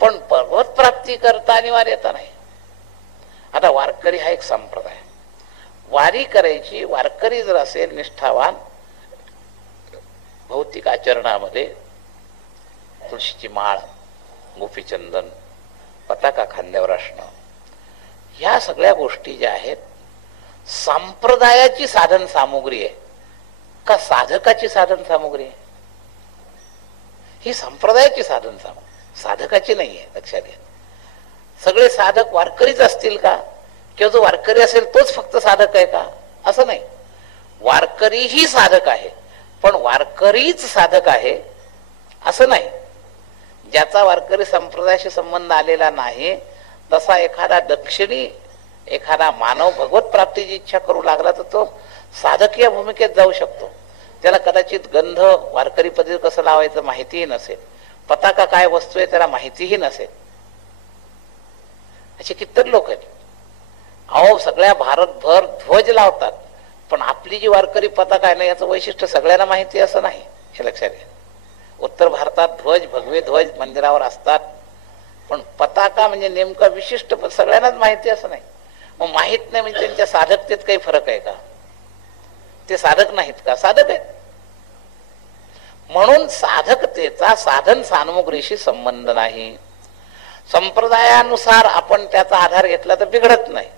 पण भगवत प्राप्ती करता अनिवार्यता नाही. आता वारकरी हा एक संप्रदाय, वारी करायची, वारकरी जर असेल निष्ठावान भौतिक आचरणामध्ये तुळशीची माळ, गोपीचंदन, पताका खांद्यावर असणं, ह्या सगळ्या गोष्टी ज्या आहेत संप्रदायाची साधन सामुग्री आहे का साधकाची साधन सामुग्री आहे? ही संप्रदायाची साधन सामुग्री, साधकाची नाही आहे. लक्षात घ्या. सगळे साधक वारकरीच असतील का? किंवा जो वारकरी असेल तोच फक्त साधक आहे का? असं नाही. वारकरीही साधक आहे पण वारकरीच साधक आहे असं नाही. ज्याचा वारकरी संप्रदायाशी संबंध आलेला नाही तसा एखादा दक्षिणी एखादा मानव भगवत प्राप्तीची इच्छा करू लागला तर तो साधकीय भूमिकेत जाऊ शकतो. त्याला कदाचित गंध वारकरी पदरी कसं लावायचं माहितीही नसेल, पताका काय वस्तू आहे त्याला माहितीही नसेल. असे कित्येक लोक आहेत. अहो सगळ्या भारतभर ध्वज लावतात पण आपली जी वारकरी पताका आहे ना याचं वैशिष्ट्य सगळ्यांना माहिती असं नाही, हे लक्षात घ्या. उत्तर भारतात ध्वज, भगवे ध्वज मंदिरावर असतात पण पताका म्हणजे नेमका विशिष्ट सगळ्यांनाच माहिती असं नाही. मग माहित नाही म्हणजे त्यांच्या साधकतेत काही फरक आहे का? ते साधक नाहीत का? साधक आहेत. म्हणून साधकतेचा साधन सामुग्रीशी संबंध नाही. संप्रदायानुसार आपण त्याचा आधार घेतला तर बिघडत नाही.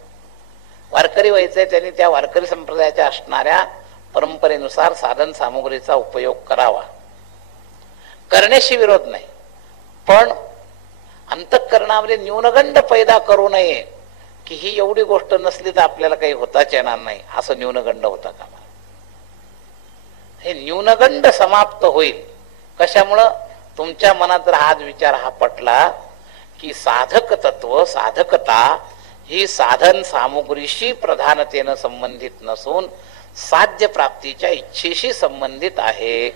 वारकरी व्हायचंय त्यांनी त्या वारकरी संप्रदायाच्या असणाऱ्या परंपरेनुसार साधन सामुग्रीचा उपयोग करावा, करण्याशी विरोध नाही. पण अंतःकरणामध्ये न्यूनगंड पैदा करू नये की ही एवढी गोष्ट नसली तर आपल्याला काही होताच येणार नाही, असं न्यूनगंड होता कामा. हे न्यूनगंड समाप्त होईल कशामुळं? तुमच्या मनात जर हा विचार हा पटला की साधक तत्व, साधकता ही साधन सामुग्रीशी प्रधानतेनं संबंधित नसून साध्य प्राप्तीच्या इच्छेशी संबंधित आहे.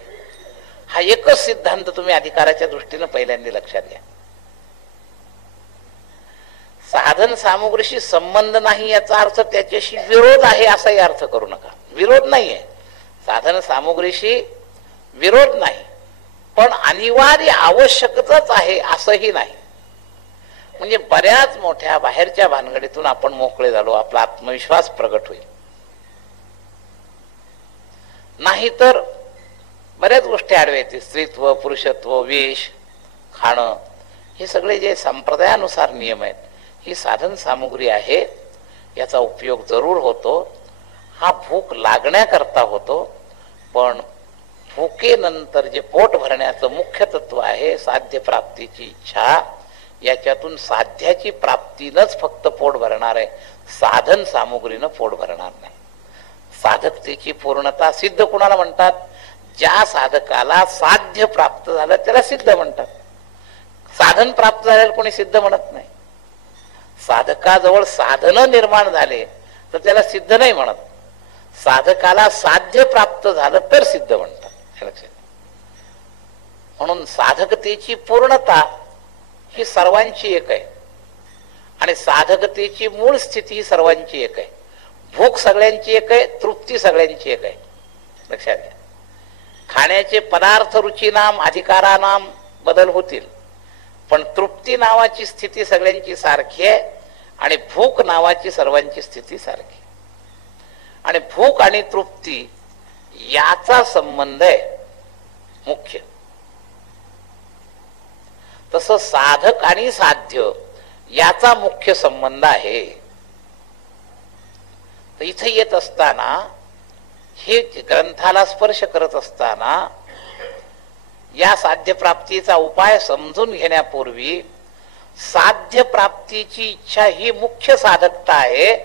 हा एकच सिद्धांत तुम्ही अधिकाराच्या दृष्टीनं पहिल्यांदा लक्षात घ्या. साधन सामुग्रीशी संबंध नाही याचा अर्थ त्याच्याशी विरोध आहे असाही अर्थ करू नका. विरोध नाहीये, साधन सामुग्रीशी विरोध नाही पण अनिवार्य आवश्यकताच आहे असंही नाही. म्हणजे बऱ्याच मोठ्या बाहेरच्या भानगडीतून आपण मोकळे झालो, आपला आत्मविश्वास प्रगट होईल. नाहीतर बऱ्याच गोष्टी आडव्या येतील. स्त्रीत्व, पुरुषत्व, वेश, खाणं, हे सगळे जे संप्रदायानुसार नियम आहेत ही साधन सामुग्री आहे. याचा उपयोग जरूर होतो, हा भूक लागण्याकरता होतो. पण भूकेनंतर जे पोट भरण्याचं मुख्य तत्व आहे साध्य प्राप्तीची इच्छा, याच्यातून साध्याची प्राप्तीनच फक्त पोट भरणार आहे, साधन सामुग्रीनं पोट भरणार नाही. साधकतेची पूर्णता सिद्ध कुणाला म्हणतात? ज्या साधकाला साध्य प्राप्त झालं त्याला सिद्ध म्हणतात. साधन प्राप्त झालेलं कोणी सिद्ध म्हणत नाही. साधकाजवळ साधन निर्माण झाले तर त्याला सिद्ध नाही म्हणत. साधकाला साध्य प्राप्त झालं तर सिद्ध म्हणतात. हे लक्षात. म्हणून साधकतेची पूर्णता ही सर्वांची एक आहे आणि साधकतेची मूळ स्थिती ही सर्वांची एक आहे. भूक सगळ्यांची एक आहे, तृप्ती सगळ्यांची एक आहे. लक्षात घ्या. खाण्याचे पदार्थ रुचीनाम अधिकारानाम बदल होतील, पण तृप्ती नावाची स्थिती सगळ्यांची सारखी आहे आणि भूक नावाची सर्वांची स्थिती सारखी. आणि भूक आणि तृप्ती याचा संबंध आहे मुख्य. तसं साधक आणि साध्य याचा मुख्य संबंध आहे. तर इथे येत असताना हे ग्रंथाला स्पर्श करत असताना या साध्य प्राप्तीचा उपाय समजून घेण्यापूर्वी साध्य प्राप्तीची इच्छा ही मुख्य साधकता आहे,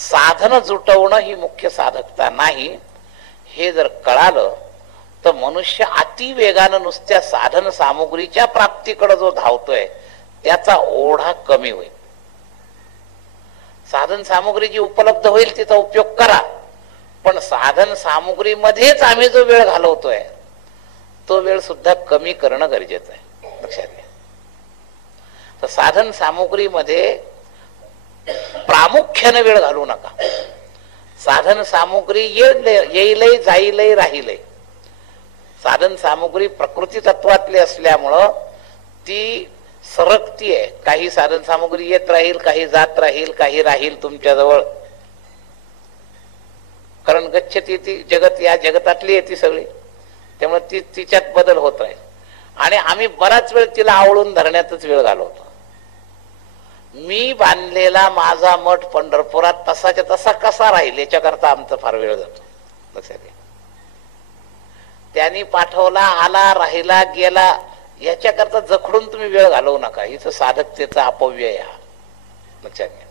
साधन जुटवणं ही मुख्य साधकता नाही. हे जर कळालं तर मनुष्य अतिवेगानं नुसत्या साधन सामुग्रीच्या प्राप्तीकडे जो धावतोय त्याचा ओढा कमी होईल. साधन सामुग्री जी उपलब्ध होईल तिचा उपयोग करा, पण साधन सामुग्रीमध्येच आम्ही जो वेळ घालवतोय तो वेळ सुद्धा कमी करणं गरजेचं आहे. लक्षात घ्या. तर साधन सामुग्रीमध्ये प्रामुख्याने वेळ घालवू नका. साधन सामुग्री येईलय जाईलय राहीलय. साधन सामुग्री प्रकृती तत्वातली असल्यामुळं ती सरकती आहे. काही साधन सामुग्री येत राहील, काही जात राहील, काही राहील तुमच्याजवळ. कारण गच्छती ती जगत, या जगतातली आहे ती सगळी, त्यामुळे ती तिच्यात बदल होत राहील आणि आम्ही बराच वेळ तिला आवळून धरण्यातच वेळ घालवतो. मी बांधलेला माझा मठ पंढरपुरात तसाच्या तसा कसा राहील याच्याकरता आमचा फार वेळ जातो. लक्षात घ्या. त्यांनी पाठवला, आला, राहिला, गेला याच्याकरता जखडून तुम्ही वेळ घालवू नका. इथं साधकतेचा अपव्यय हा. लक्षात घ्या.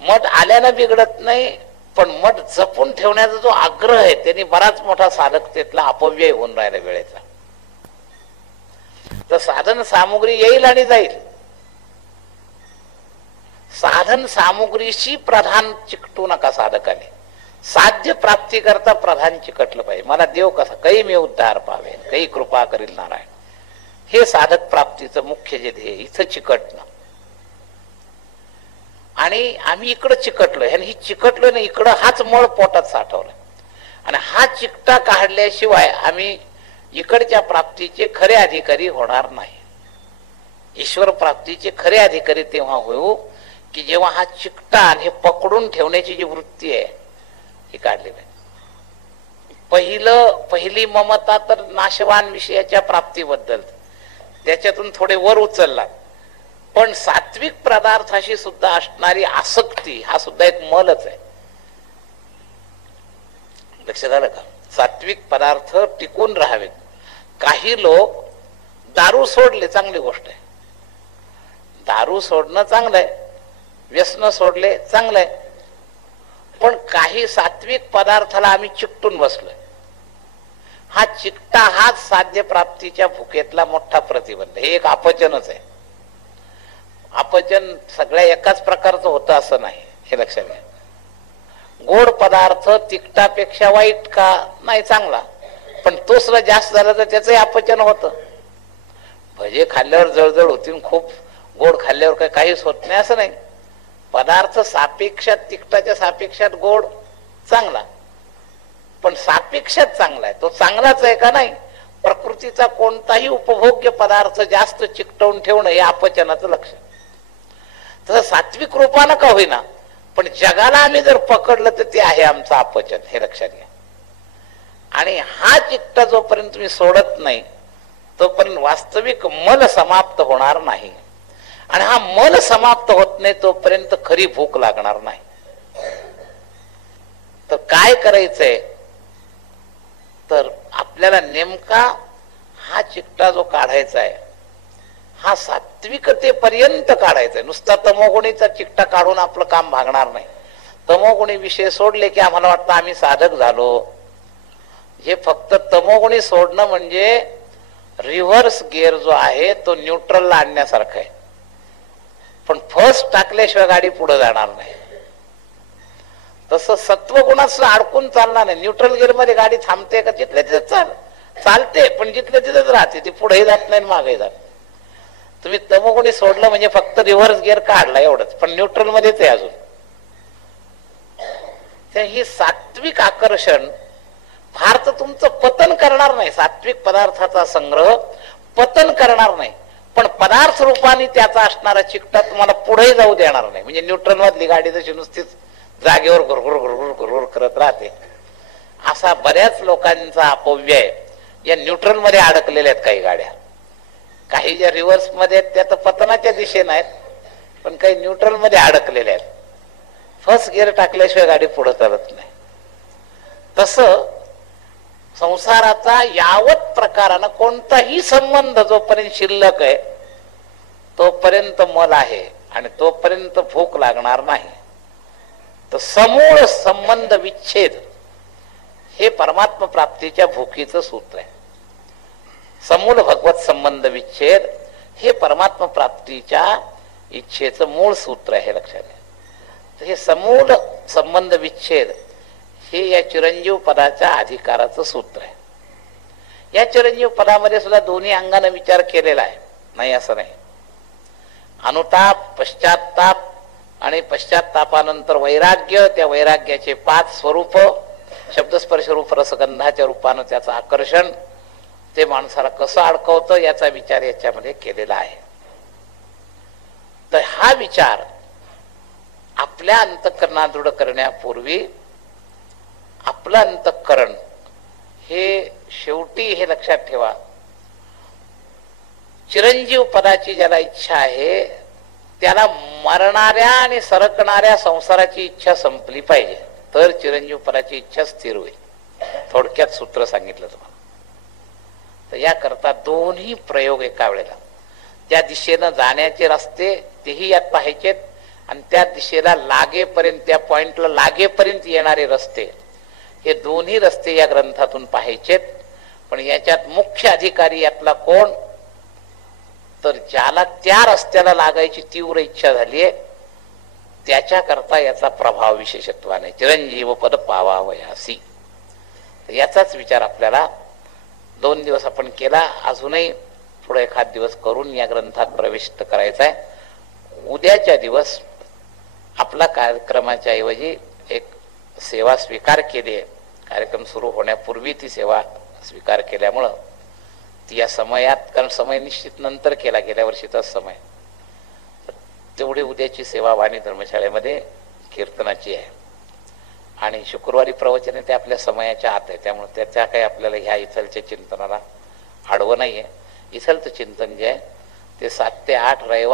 मठ आल्यानं बिघडत नाही, पण मठ जपून ठेवण्याचा जो आग्रह आहे त्यांनी बराच मोठा साधकतेतला अपव्यय होऊन राहिला वेळेचा. तर साधन सामुग्री येईल आणि जाईल. साधन सामुग्रीशी प्रधान चिकटू नका साधकाने. साध्य प्राप्ती करता प्रधान चिकटलं पाहिजे. मला देव कसा काही मी उद्धार पावेन, काही कृपा करील नारायण. हे साधक प्राप्तीचं मुख्य जे ध्येय इथं चिकटणं. आणि आम्ही इकडं चिकटलोय आणि ही चिकटलोय ना इकडं हाच मळ पोटात साठवलाय आणि हा चिकटा काढल्याशिवाय आम्ही इकडच्या प्राप्तीचे खरे अधिकारी होणार नाही. ईश्वर प्राप्तीचे खरे अधिकारी तेव्हा होऊ की जेव्हा हा चिकटा आणि हे पकडून ठेवण्याची जी वृत्ती आहे ही काढली पाहिजे. पहिली ममता तर नाशवान विषयाच्या प्राप्तीबद्दल, त्याच्यातून थोडे वर उचलला, पण सात्विक पदार्थाशी सुद्धा असणारी आसक्ती हा सुद्धा एक मलच आहे. लक्षात आलं का? सात्विक पदार्थ टिकून राहावेत. काही लोक दारू सोडले, चांगली गोष्ट आहे. दारू सोडणं चांगलं आहे, व्यसन सोडले चांगलं आहे, पण काही सात्विक पदार्थाला आम्ही चिकटून बसलोय. हा चिकटा हाच साध्य प्राप्तीच्या भुकेतला मोठा प्रतिबंध. हे एक अपचनच आहे. अपचन सगळ्या एकाच प्रकारचं होतं असं नाही, हे लक्षात घ्या. गोड पदार्थ तिखटापेक्षा वाईट का नाही, चांगला, पण तो सुद्धा जास्त झाला तर त्याचंही अपचन होतं. भजे खाल्ल्यावर जळजळ होती, खूप गोड खाल्ल्यावर काहीच होत नाही असं नाही. पदार्थ सापेक्षात, तिखटाच्या सापेक्षात गोड चांगला, पण सापेक्षात चांगला आहे. तो चांगलाच आहे का नाही. प्रकृतीचा कोणताही उपभोग्य पदार्थ जास्त चिकटवून ठेवणं हे अपचनाचं लक्षण. तसं सात्विक रूपानं का होईना, पण जगाला आम्ही जर पकडलं तर ते आहे आमचं अपचन, हे लक्षात घ्या. आणि हा चिकटा जोपर्यंत तुम्ही सोडत नाही तोपर्यंत वास्तविक मल समाप्त होणार नाही. आणि हा मल समाप्त होत नाही तोपर्यंत खरी भूक लागणार नाही. तर काय करायचंय, तर आपल्याला नेमका हा चिकटा जो काढायचा आहे हा सात्विकतेपर्यंत काढायचा आहे. नुसता तमोगुणीचा चिकटा काढून आपलं काम भागणार नाही. तमोगुणी विषय सोडले की आम्हाला वाटतं आम्ही साधक झालो. हे फक्त तमोगुणी सोडणं म्हणजे रिव्हर्स गिअर जो आहे तो न्यूट्रलला आणण्यासारखं आहे. पण फर्स्ट टाकल्याशिवाय गाडी पुढे जाणार नाही. तसं सत्वगुणात अडकून चालणार नाही. न्यूट्रल गिअर मध्ये गाडी थांबते का तिथल्या तिथं चालते, पण जिथल्या तिथंच राहते. ती पुढेही जात नाही मागे जात. तुम्ही तमोगुणी सोडलं म्हणजे फक्त रिव्हर्स गिअर काढला एवढंच, पण न्यूट्रल मध्येच आहे अजून. ही सात्विक आकर्षण फार तर तुमचं पतन करणार नाही. सात्विक पदार्थाचा संग्रह पतन करणार नाही, पण पदार्थ रूपाने त्याचा असणारा चिकटा तुम्हाला पुढे जाऊ देणार नाही. म्हणजे न्यूट्रल मधली गाडी जशी नुसतीच जागेवर गुरगुर गुरगुर गुरगुर करत राहते, असा बऱ्याच लोकांचा अपव्यय या न्यूट्रल मध्ये अडकलेल्या आहेत काही गाड्या. काही ज्या रिव्हर्स मध्ये आहेत त्या तर पतनाच्या दिशेने आहेत, पण काही न्यूट्रल मध्ये अडकलेल्या आहेत. फर्स्ट गिअर टाकल्याशिवाय गाडी पुढे चालत नाही. तसं संसाराचा यावत प्रकारानं कोणताही संबंध जोपर्यंत शिल्लक आहे तोपर्यंत मल आहे आणि तोपर्यंत भूक लागणार नाही. तर समूळ संबंध विच्छेद हे परमात्मा प्राप्तीच्या भूकीचं सूत्र आहे. समूल भगवत संबंध विच्छेद हे परमात्मा प्राप्तीच्या इच्छेचं मूळ सूत्र आहे. हे लक्षात घ्या. तर हे समूल संबंध विच्छेद हे या चिरंजीव पदाच्या अधिकाराचं सूत्र आहे. या चिरंजीव पदामध्ये सुद्धा दोन्ही अंगाने विचार केलेला आहे, नाही असं नाही. अनुताप, पश्चाताप आणि पश्चातापानंतर वैराग्य. त्या वैराग्याचे 5 स्वरूप, शब्दस्पर्श रूप रसगंधाच्या रूपानं त्याचं आकर्षण, ते माणसाला कसं अडकवतं याचा विचार याच्यामध्ये केलेला आहे. तर हा विचार आपल्या अंतःकरणात दृढ करण्यापूर्वी आपलं अंतःकरण हे शेवटी हे लक्षात ठेवा, चिरंजीव पदाची ज्याला इच्छा आहे त्याला मरणाऱ्या आणि सरकणाऱ्या संसाराची इच्छा संपली पाहिजे, तर चिरंजीव पदाची इच्छा स्थिर होईल. थोडक्यात सूत्र सांगितलं तुम्हाला. तर याकरता दोन्ही प्रयोग एका वेळेला, त्या दिशेनं जाण्याचे रस्ते तेही यात पाहायचेत आणि त्या दिशेला लागेपर्यंत, त्या पॉइंटला लागेपर्यंत येणारे रस्ते, हे दोन्ही रस्ते या ग्रंथातून पाहायचेत. पण याच्यात मुख्य अधिकारी यातला कोण, तर ज्याला त्या रस्त्याला लागायची तीव्र इच्छा झालीय त्याच्याकरता याचा प्रभाव विशेषत्वाने चिरंजीव पद पावावयासी. याचाच विचार आपल्याला 2 दिवस आपण केला. अजूनही पुढे एखाद दिवस करून या ग्रंथात प्रविष्ट करायचा आहे. उद्याच्या दिवस आपला कार्यक्रमाच्या ऐवजी एक सेवा स्वीकार केली आहे. कार्यक्रम सुरू होण्यापूर्वी ती सेवा स्वीकार केल्यामुळं ती या समयात, कारण समय निश्चित नंतर केला, गेल्या वर्षीचाच समय, तेवढी उद्याची सेवा वाणी धर्मशाळेमध्ये कीर्तनाची आहे. आणि शुक्रवारी प्रवचन ते आपल्या समयाच्या आत आहे, त्यामुळे त्याच्या काही आपल्याला ह्या इथलच्या चिंतनाला आडवं नाहीये. इथलचं चिंतन जे आहे ते 7 ते 8 रविवार